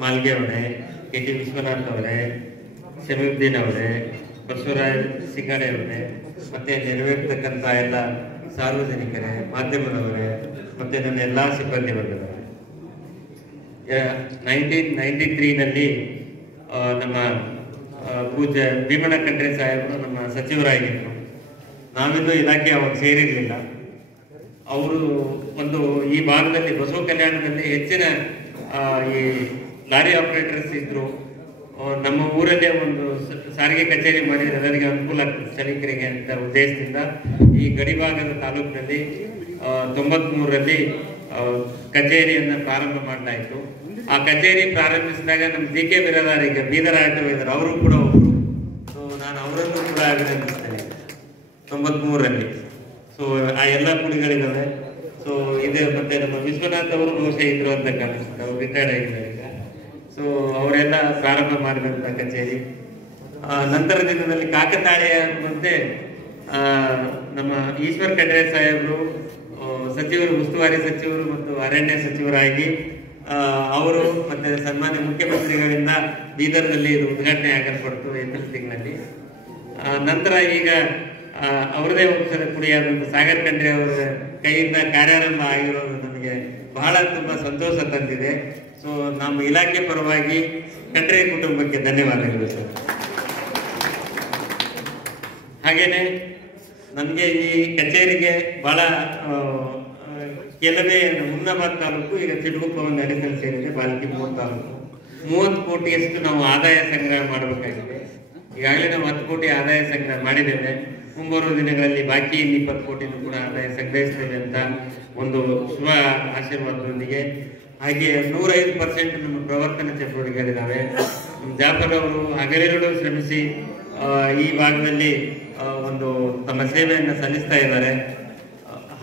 ಮಾಲ್ಗೆ ಅವರೇ, ಕೆ.ಟಿ. ವಿಶ್ವನಾಥ್ ಅವರೇ, ಶಮೀವುದ್ದೀನ್ ಅವರೇ, ಬಸವರಾಜ್ ಸಿಂಗಾಡೆ ಅವರೇ, ಮತ್ತೆ ನೆರವೇರ್ತಕ್ಕಂಥ ಎಲ್ಲ ಸಾರ್ವಜನಿಕರೇ, ಮಾಧ್ಯಮದವರೇ, ಮತ್ತೆ ನನ್ನ ಎಲ್ಲ ಸಿಬ್ಬಂದಿ ವರ್ಗದವರೇ. 1993ನಲ್ಲಿ ನಮ್ಮ ಪೂಜ್ಯ ಭೀಮಣ್ಣ ಖಂಡ್ರೆ ಸಾಹೇಬರು ನಮ್ಮ ಸಚಿವರಾಗಿದ್ದರು. ನಾವಿನ್ನೂ ಇಲಾಖೆ ಅವಾಗ ಸೇರಿರಲಿಲ್ಲ. ಅವರು ಒಂದು ಈ ಭಾಗದಲ್ಲಿ ಬಸವ ಕಲ್ಯಾಣದಲ್ಲಿ ಹೆಚ್ಚಿನ ಈ ಲಾರಿ ಆಪರೇಟರ್ಸ್ ಇದ್ರು. ನಮ್ಮ ಊರಲ್ಲೇ ಒಂದು ಸಾರಿಗೆ ಕಚೇರಿ ಮಾಡಿದ್ರೆ ಎಲ್ಲರಿಗೆ ಅನುಕೂಲ ಆಗ್ತದೆ ಸ್ಥಳೀಕರಿಗೆ ಅಂತ ಉದ್ದೇಶದಿಂದ ಈ ಗಡಿಭಾಗದ ತಾಲೂಕಿನಲ್ಲಿ 93ರಲ್ಲಿ ಕಚೇರಿಯನ್ನು ಪ್ರಾರಂಭ ಮಾಡಲಾಯಿತು. ಆ ಕಚೇರಿ ಪ್ರಾರಂಭಿಸಿದಾಗ ನಮ್ಮ ಜಿ.ಕೆ. ಬಿರಾದಾರ್ ಈಗ ಬೀದರ್ ಆಟೋ ಇದ್ದಾರೆ, ಅವರು ಕೂಡ ಒಬ್ಬರು. ಸೊ ನಾನು ಅವರನ್ನು ಕೂಡ ಅಭಿನಂದಿಸ್ತೇನೆ 93ರಲ್ಲಿ. ಸೊ ಆ ಎಲ್ಲ ಕುಡಿಗಳಿದ್ದಾವೆ. ಸೊ ಇದೆ ಮತ್ತೆ ನಮ್ಮ ವಿಶ್ವನಾಥ್ ಅವರು ಬಹುಶಃ ಇದ್ರು ಅಂತ ಕಾಣಿಸ್ತದೆ, ಅವ್ರು ರಿಟೈರ್ಡ್ ಆಗಿದ್ದಾರೆ ಈಗ. ಸೊ ಅವರೆಲ್ಲ ಪ್ರಾರಂಭ ಮಾಡಿದಂಥ ಕಚೇರಿ. ನಂತರ ದಿನದಲ್ಲಿ ಕಾಕತಾಳೀಯ ಮತ್ತೆ ನಮ್ಮ ಈಶ್ವರ್ ಖಂಡ್ರೆ ಸಾಹೇಬರು ಸಚಿವರು, ಉಸ್ತುವಾರಿ ಸಚಿವರು ಮತ್ತು ಅರಣ್ಯ ಸಚಿವರಾಗಿ ಅವರು ಮತ್ತೆ ಸನ್ಮಾನ್ಯ ಮುಖ್ಯಮಂತ್ರಿಗಳಿಂದ ಬೀದರ್ನಲ್ಲಿ ಇದು ಉದ್ಘಾಟನೆ ಆಗಲ್ಪಡ್ತು ಏಪ್ರಿಲ್ ತಿಂಗಳಲ್ಲಿ. ನಂತರ ಈಗ ಅವರದೇ ವಂಶದ ಕುಡಿಯಾದಂಥ ಸಾಗರ್ ಖಂಡ್ರೆ ಅವರ ಕೈಯಿಂದ ಕಾರ್ಯಾರಂಭ ಆಗಿರೋದು ನಮಗೆ ಬಹಳ ತುಂಬ ಸಂತೋಷ ತಂದಿದೆ. ಸೊ ನಮ್ಮ ಇಲಾಖೆ ಪರವಾಗಿ ಖಂಡ್ರೆ ಕುಟುಂಬಕ್ಕೆ ಧನ್ಯವಾದಗಳು ಸರ್. ಹಾಗೇನೆ ನನಗೆ ಈ ಕಚೇರಿಗೆ ಬಹಳ ಕೆಲವೇ ಹುಮ್ನಾಬಾದ್ ತಾಲೂಕು, ಈಗ ಚಿಟಗುಪ್ಪ ಒಂದು ಅಡಿಸಲ್ ಸೇರಿದೆ, ಬಾಲ್ಕಿ 3 ತಾಲೂಕು. 30 ಕೋಟಿಯಷ್ಟು ನಾವು ಆದಾಯ ಸಂಗ್ರಹ ಮಾಡಬೇಕಾಗಿದೆ. ಈಗಾಗಲೇ ನಾವು 10 ಕೋಟಿ ಆದಾಯ ಸಂಗ್ರಹ ಮಾಡಿದ್ದೇವೆ. ಮುಂಬರುವ ದಿನಗಳಲ್ಲಿ ಬಾಕಿ 20 ಕೋಟಿನೂ ಕೂಡ ಆದಾಯ ಸಂಗ್ರಹಿಸ್ತೇವೆ ಅಂತ ಒಂದು ಶುಭ ಆಶೀರ್ವಾದದೊಂದಿಗೆ. ಹಾಗೆ 105% ನಮ್ಮ ಪ್ರವರ್ತನ ಚಟುವಟಿಕೆಗಳಿದ್ದಾವೆ. ಜಾಫರ್ ಅವರು ಹಗಲಿರುಳು ಶ್ರಮಿಸಿ ಈ ಭಾಗದಲ್ಲಿ ಒಂದು ತಮ್ಮ ಸೇವೆಯನ್ನು ಸಲ್ಲಿಸ್ತಾ ಇದ್ದಾರೆ.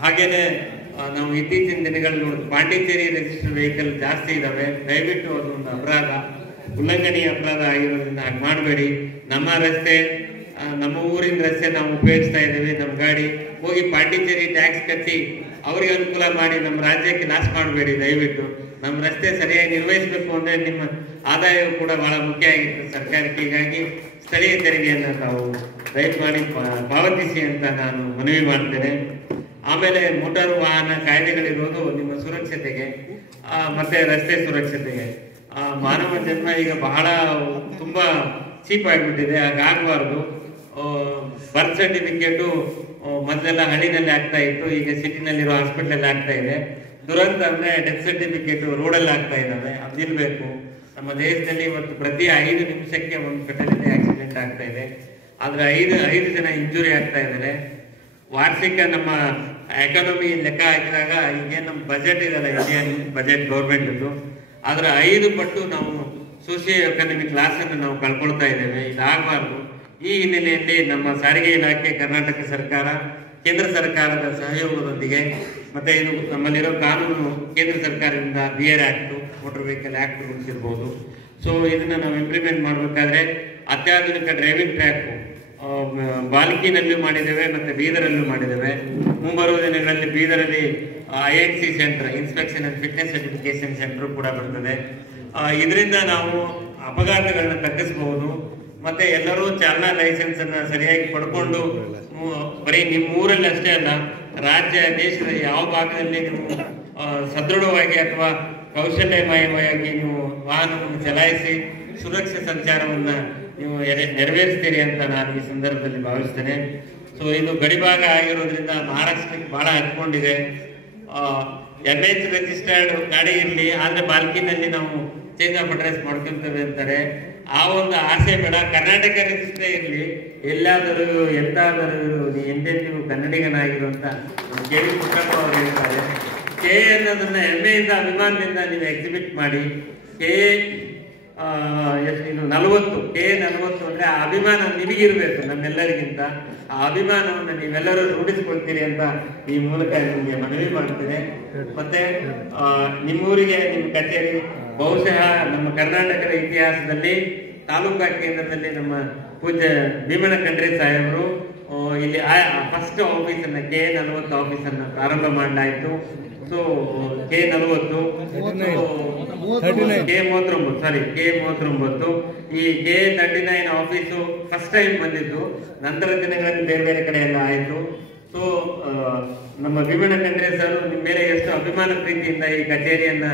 ಹಾಗೇನೆ ನಾವು ಇತ್ತೀಚಿನ ದಿನಗಳಲ್ಲಿ ನೋಡಿದ್ರೆ ಪಾಂಡಿಚೇರಿ ರಿಜಿಸ್ಟರ್ಡ್ ವೆಹಿಕಲ್ ಜಾಸ್ತಿ ಇದ್ದಾವೆ. ದಯವಿಟ್ಟು ಅದೊಂದು ಅಪರಾಧ, ಉಲ್ಲಂಘನೀಯ ಅಪರಾಧ ಆಗಿರೋದ್ರಿಂದ ಹಾಗೆ ಮಾಡಬೇಡಿ. ನಮ್ಮ ರಸ್ತೆ, ನಮ್ಮ ಊರಿನ ರಸ್ತೆ ನಾವು ಉಪಯೋಗಿಸ್ತಾ ಇದ್ದೇವೆ. ನಮ್ಮ ಗಾಡಿ ಹೋಗಿ ಪಾಂಡಿಚೇರಿ ಟ್ಯಾಕ್ಸ್ ಕಟ್ಟಿ ಅವರಿಗೆ ಅನುಕೂಲ ಮಾಡಿ ನಮ್ಮ ರಾಜ್ಯಕ್ಕೆ ಲಾಸ್ ಮಾಡಬೇಡಿ. ದಯವಿಟ್ಟು ನಮ್ಮ ರಸ್ತೆ ಸರಿಯಾಗಿ ನಿರ್ವಹಿಸಬೇಕು ಅಂದರೆ ನಿಮ್ಮ ಆದಾಯವು ಕೂಡ ಬಹಳ ಮುಖ್ಯ ಆಗಿರ್ತದೆ ಸರ್ಕಾರಕ್ಕೆ. ಹೀಗಾಗಿ ಸ್ಥಳೀಯ ತೆರಿಗೆಯನ್ನು ತಾವು ದಯಮಾಡಿ ಪಾವತಿಸಿ ಅಂತ ನಾನು ಮನವಿ ಮಾಡ್ತೇನೆ. ಆಮೇಲೆ ಮೋಟಾರು ವಾಹನ ಕಾಯ್ದೆಗಳಿರೋದು ನಿಮ್ಮ ಸುರಕ್ಷತೆಗೆ ಮತ್ತೆ ರಸ್ತೆ ಸುರಕ್ಷತೆಗೆ. ಮಾನವ ಜನ್ಮ ಈಗ ಬಹಳ ತುಂಬಾ ಚೀಪ್ ಆಗಿಬಿಟ್ಟಿದೆ, ಹಾಗಾಗಬಾರ್ದು. ಬರ್ತ್ ಸರ್ಟಿಫಿಕೇಟು ಮೊದಲೆಲ್ಲ ಹಳ್ಳಿನಲ್ಲಿ ಆಗ್ತಾ ಇತ್ತು, ಈಗ ಸಿಟಿನಲ್ಲಿರೋ ಹಾಸ್ಪಿಟಲ್ ಆಗ್ತಾ ಇದೆ. ದುರಂತ ಅಂದ್ರೆ ಡೆತ್ ಸರ್ಟಿಫಿಕೇಟ್ ರೋಡಲ್ಲಿ ಆಗ್ತಾ ಇದ್ದಾವೆ, ಅದು ನಿಲ್ಬೇಕು. ನಮ್ಮ ದೇಶದಲ್ಲಿ ಇವತ್ತು ಪ್ರತಿ 5 ನಿಮಿಷಕ್ಕೆ ಒಂದು ಫೆಟಾಲಿಟಿ ಆಕ್ಸಿಡೆಂಟ್ ಆಗ್ತಾ ಇದೆ. ಆದ್ರೆ 5 ಜನ ಇಂಜುರಿ ಆಗ್ತಾ ಇದ್ದಾರೆ. ವಾರ್ಷಿಕ ನಮ್ಮ ಎಕಾನಮಿ ಲೆಕ್ಕ ಹಾಕಿದಾಗ ಈಗೇನು ನಮ್ಮ ಬಜೆಟ್ ಇದೆಲ್ಲ, ಇಂಡಿಯನ್ ಬಜೆಟ್ ಗೌರ್ಮೆಂಟ್, ಆದ್ರೆ 5 ಪಟ್ಟು ನಾವು ಸೋಷಿಯೋ ಎಕನಾಮಿಕ್ ಕ್ಲಾಸ್ ಅನ್ನು ನಾವು ಕಳ್ಕೊಳ್ತಾ ಇದ್ದೇವೆ. ಇದಾಗಬಾರ್ದು. ಈ ಹಿನ್ನೆಲೆಯಲ್ಲಿ ನಮ್ಮ ಸಾರಿಗೆ ಇಲಾಖೆ, ಕರ್ನಾಟಕ ಸರ್ಕಾರ, ಕೇಂದ್ರ ಸರ್ಕಾರದ ಸಹಯೋಗದೊಂದಿಗೆ ಮತ್ತೆ ಇದು ನಮ್ಮಲ್ಲಿರೋ ಕಾನೂನು ಕೇಂದ್ರ ಸರ್ಕಾರದಿಂದ BR act, motor vehicle act ರೂಪಿಸಿರ್ಬೋದು. ಸೊ ಇದನ್ನ ನಾವು ಇಂಪ್ಲಿಮೆಂಟ್ ಮಾಡಬೇಕಾದ್ರೆ ಅತ್ಯಾಧುನಿಕ ಡ್ರೈವಿಂಗ್ ಟ್ರ್ಯಾಕ್ ಬಾಲ್ಕಿನಲ್ಲೂ ಮಾಡಿದ್ದೇವೆ ಮತ್ತೆ ಬೀದರಲ್ಲೂ ಮಾಡಿದ್ದೇವೆ. ಮುಂಬರುವ ದಿನಗಳಲ್ಲಿ ಬೀದರಲ್ಲಿ INC centre, inspection and fitness certification centre ಕೂಡ ಬರ್ತದೆ. ಇದರಿಂದ ನಾವು ಅಪಘಾತಗಳನ್ನ ತಗ್ಗಿಸಬಹುದು. ಮತ್ತೆ ಎಲ್ಲರೂ ಚಾಲನಾ ಲೈಸೆನ್ಸ್ ಅನ್ನ ಸರಿಯಾಗಿ ಪಡ್ಕೊಂಡು ಬರೀ ನಿಮ್ಮ ಊರಲ್ಲಿ ಅಷ್ಟೇ ಅಲ್ಲ, ರಾಜ್ಯ ದೇಶದ ಯಾವ ಭಾಗದಲ್ಲಿ ನೀವು ಸದೃಢವಾಗಿ ಅಥವಾ ಕೌಶಲ್ಯಮಯವಾಗಿ ನೀವು ವಾಹನವನ್ನು ಚಲಾಯಿಸಿ ಸುರಕ್ಷಿತ ಸಂಚಾರವನ್ನು ನೀವು ನೆರವೇರಿಸ್ತೀರಿ ಅಂತ ನಾನು ಈ ಸಂದರ್ಭದಲ್ಲಿ ಭಾವಿಸ್ತೇನೆ. ಸೊ ಇದು ಗಡಿಭಾಗ ಆಗಿರೋದ್ರಿಂದ ಮಹಾರಾಷ್ಟ್ರಕ್ಕೆ ಬಹಳ ಹತ್ಕೊಂಡಿದೆ. MH ರಿಜಿಸ್ಟರ್ಡ್ ಗಾಡಿ ಇರಲಿ, ಆದರೆ ಬಾಲ್ಕಿನಲ್ಲಿ ನಾವು ಚೇಂಜ್ ಆಫ್ ಅಡ್ರೆಸ್ ಮಾಡ್ಕೊಳ್ತೇವೆ ಅಂತಾರೆ. ಆ ಒಂದು ಆಸೆ ಬೇಡ. ಕರ್ನಾಟಕ ರಿಜಿಸ್ಟರ್ ಇರಲಿ, ಎಲ್ಲಾದರೂ ಎಂತಾದರೂ ಎಂದೆಂದಿಗೂ ಕನ್ನಡಿಗನಾಗಿರುವಂತ KV ಪುಟ್ಟಪ್ಪ ಅವರು ಹೇಳ್ತಾರೆ. KA ಅನ್ನೋದನ್ನ ಹೆಮ್ಮೆಯಿಂದ ಅಭಿಮಾನದಿಂದ ನೀವು ಎಕ್ಸಿಬಿಟ್ ಮಾಡಿ. KA ಇದು 40 KA 40 ಅಂದ್ರೆ ಆ ಅಭಿಮಾನ ನಿಮಗಿರ್ಬೇಕು ನಮ್ಮೆಲ್ಲರಿಗಿಂತ. ಆ ಅಭಿಮಾನವನ್ನು ನೀವೆಲ್ಲರೂ ರೂಢಿಸ್ಕೊಳ್ತೀರಿ ಅಂತ ಈ ಮೂಲಕ ನಿಮಗೆ ಮನವಿ ಮಾಡ್ತೇನೆ. ಮತ್ತೆ ನಿಮ್ಮೂರಿಗೆ ನಿಮ್ಮ ಕಚೇರಿ ಬಹುಶಃ ನಮ್ಮ ಕರ್ನಾಟಕದ ಇತಿಹಾಸದಲ್ಲಿ ತಾಲೂಕಾ ಕೇಂದ್ರದಲ್ಲಿ ನಮ್ಮ ಪೂಜ್ಯ ಭೀಮಣ್ಣ ಖಂಡ್ರೆ ಸಾಹೇಬರು ಇಲ್ಲಿ ಫಸ್ಟ್ ಆಫೀಸನ್ನ KA 40 ಆಫೀಸನ್ನ ಪ್ರಾರಂಭ ಮಾಡಲಾಯಿತು. ಸೊ KA 40 KA 39 ಈ KA 39 ಆಫೀಸು ಫಸ್ಟ್ ಟೈಮ್ ಬಂದಿದ್ದು. ನಂತರ ದಿನಗಳಲ್ಲಿ ಬೇರೆ ಬೇರೆ ಕಡೆ ಎಲ್ಲ ಆಯಿತು. ಸೊ ನಮ್ಮ ಭೀಮಣ್ಣ ಖಂಡ್ರೆ ಸರ್ ನಿಮ್ಮ ಮೇಲೆ ಎಷ್ಟು ಅಭಿಮಾನ ಪ್ರೀತಿಯಿಂದ ಈ ಕಚೇರಿಯನ್ನ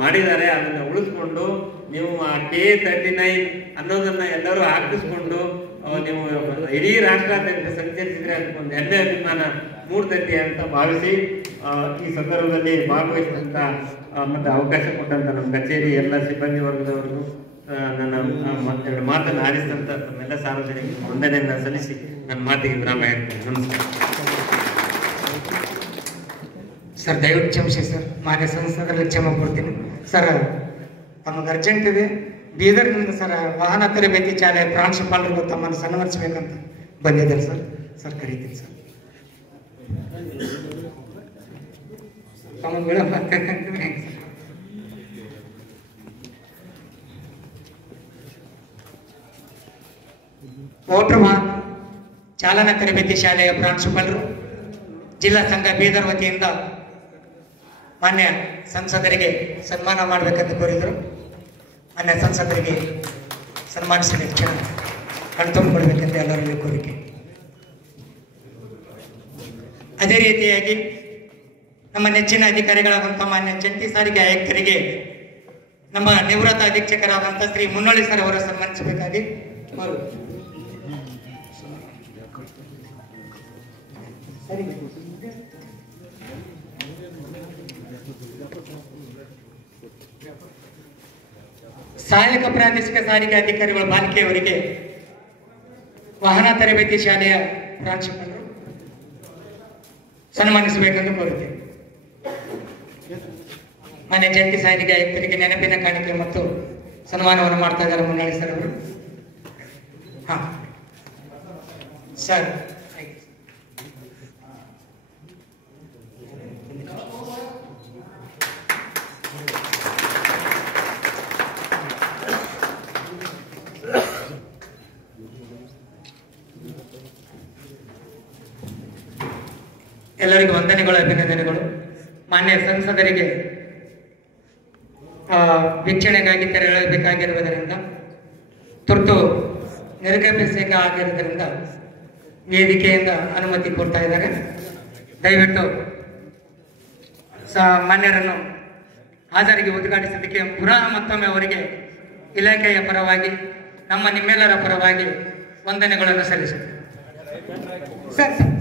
ಮಾಡಿದ್ದಾರೆ, ಅದನ್ನ ಉಳಿಸ್ಕೊಂಡು ನೀವು ಆ KA 39 ಅನ್ನೋದನ್ನ ಎಲ್ಲರೂ ಹಾಕಿಸ್ಕೊಂಡು ನೀವು ಇಡೀ ರಾಷ್ಟ್ರಾದ್ಯಂತ ಸಂಚರಿಸಿದ್ರೆ ಅದಕ್ಕೊಂದು ಹೆಮ್ಮೆ ಅಭಿಮಾನ ಮೂಡ್ತೈತಿ ಅಂತ ಭಾವಿಸಿ ಈ ಸಂದರ್ಭದಲ್ಲಿ ಭಾಗವಹಿಸಿದಂತ ಮತ್ತೆ ಅವಕಾಶ ಕೊಟ್ಟಂತ ನಮ್ಮ ಕಚೇರಿ ಎಲ್ಲ ಸಿಬ್ಬಂದಿ ವರ್ಗದವರಿಗೂ ನನ್ನ ಎರಡು ಮಾತನ್ನು ಆರಿಸಿದಂತ ನಮ್ಮೆಲ್ಲ ಸಾರ್ವಜನಿಕ ವಂದನೆಯನ್ನ ಸಲ್ಲಿಸಿ ನನ್ನ ಮಾತಿಗೆ ವಿರಾಮ ಹೇಳ್ತೇನೆ. ನಮಸ್ಕಾರ ಸರ್. ದಯವಿಟ್ಟು ಕ್ಷಮಿಸಿ ಸರ್, ಮಾನ್ಯ ಸಂಸದರಲ್ಲಿ ಕ್ಷಮೆ ಕೊಡ್ತೀನಿ ಸರ್. ತಮಗೆ ಅರ್ಜೆಂಟ್ ಇದೆ. ಬೀದರ್ನಿಂದ ಸರ್ ವಾಹನ ತರಬೇತಿ ಶಾಲೆಯ ಪ್ರಾಂಶುಪಾಲರಿಗೂ ತಮ್ಮನ್ನು ಸನ್ಮಾನಿಸಬೇಕಂತ ಬಂದಿದ್ದಾರೆ ಸರ್. Sir ಕರೀತೀನಿ sir. ತಮ್ಮ ವಿಳಂಬ ಮೋಟರ್ ವಾಹನ ಚಾಲನಾ ತರಬೇತಿ ಶಾಲೆಯ ಪ್ರಾಂಶುಪಾಲರು ಜಿಲ್ಲಾ ಸಂಘ ಬೀದರ್ ವತಿಯಿಂದ ಮಾನ್ಯ ಸಂಸದರಿಗೆ ಸನ್ಮಾನ ಮಾಡಬೇಕಂತ ಕೋರಿದರು. ಮಾನ್ಯ ಸಂಸದರಿಗೆ ಸನ್ಮಾನಿಸಿದ ಕ್ಷಣ ಕಣ್ತುಂಬಿಕೊಳ್ಬೇಕೆಂದು ಎಲ್ಲರಲ್ಲಿ ಕೋರಿಕೆ. ಅದೇ ರೀತಿಯಾಗಿ ನಮ್ಮ ನೆಚ್ಚಿನ ಅಧಿಕಾರಿಗಳಾದಂಥ ಮಾನ್ಯ ಜಂಟಿ ಸಾರಿಗೆ ಆಯುಕ್ತರಿಗೆ ನಮ್ಮ ನಿವೃತ್ತ ಅಧೀಕ್ಷಕರಾದಂಥ ಶ್ರೀ ಮುನ್ನಳ್ಳಿ ಸರ್ ಅವರು ಸನ್ಮಾನಿಸಬೇಕಾಗಿ ಅವರು ಸಹಾಯಕ ಪ್ರಾದೇಶಿಕ ಸಾರಿಗೆ ಅಧಿಕಾರಿಗಳು ಬಾಲ್ಕೆಯವರಿಗೆ ವಾಹನ ತರಬೇತಿ ಶಾಲೆಯ ಪ್ರಾಂಶುಪಾಲರು ಸನ್ಮಾನಿಸಬೇಕೆಂದು ಕೋರುತ್ತೇವೆ. ಮಾನ್ಯ ಜಂಟಿ ಸಾರಿಗೆ ಆಯುಕ್ತರಿಗೆ ನೆನಪಿನ ಕಾಣಿಕೆ ಮತ್ತು ಸನ್ಮಾನವನ್ನು ಮಾಡ್ತಾ ಇದ್ದಾರೆ ಮುನ್ನಳ್ಳಿ ಸರ್ ಅವರು. ಹಾ ಸರ್, ಎಲ್ಲರಿಗೂ ವಂದನೆಗಳು, ಅಭಿನಂದನೆಗಳು. ಮಾನ್ಯ ಸಂಸದರಿಗೆ ವೀಕ್ಷಣೆಗಾಗಿ ತೆರಳಬೇಕಾಗಿರುವುದರಿಂದ, ತುರ್ತು ನಿರ್ಗಮಿಸಕ ಆಗಿರುವುದರಿಂದ ವೇದಿಕೆಯಿಂದ ಅನುಮತಿ ಕೊಡ್ತಾ ಇದ್ದಾರೆ. ದಯವಿಟ್ಟು ಮಾನ್ಯರನ್ನು ಹಾಜರಿಗೆ ಉದ್ಘಾಟಿಸಲಿಕ್ಕೆ ಪುನಃ ಮತ್ತೊಮ್ಮೆ ಅವರಿಗೆ ಇಲಾಖೆಯ ಪರವಾಗಿ ನಿಮ್ಮೆಲ್ಲರ ಪರವಾಗಿ ವಂದನೆಗಳನ್ನು ಸಲ್ಲಿಸುತ್ತೇವೆ.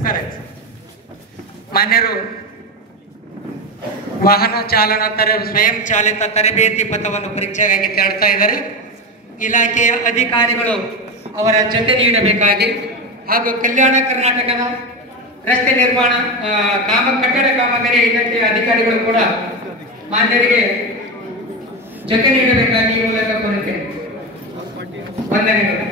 ಸರ್ ಮಾನ್ಯರು ವಾಹನ ಚಾಲನಾ ಸ್ವಯಂ ಚಾಲಿತ ತರಬೇತಿ ಪಥವನ್ನು ಪರೀಕ್ಷೆಗಾಗಿ ತೆರಳುತ್ತಾ ಇದ್ದಾರೆ. ಇಲಾಖೆಯ ಅಧಿಕಾರಿಗಳು ಅವರ ಜೊತೆ ನೀಡಬೇಕಾಗಿ ಹಾಗೂ ಕಲ್ಯಾಣ ಕರ್ನಾಟಕದ ರಸ್ತೆ ನಿರ್ಮಾಣ ಕಟ್ಟಡ ಕಾಮಗಾರಿ ಇಲಾಖೆಯ ಅಧಿಕಾರಿಗಳು ಕೂಡ ಮಾನ್ಯರಿಗೆ ಜೊತೆ ನೀಡಬೇಕಾಗಿ ಈ ಮೂಲಕ ಕೋರುತ್ತೇನೆ. ವಂದನೆಗಳು.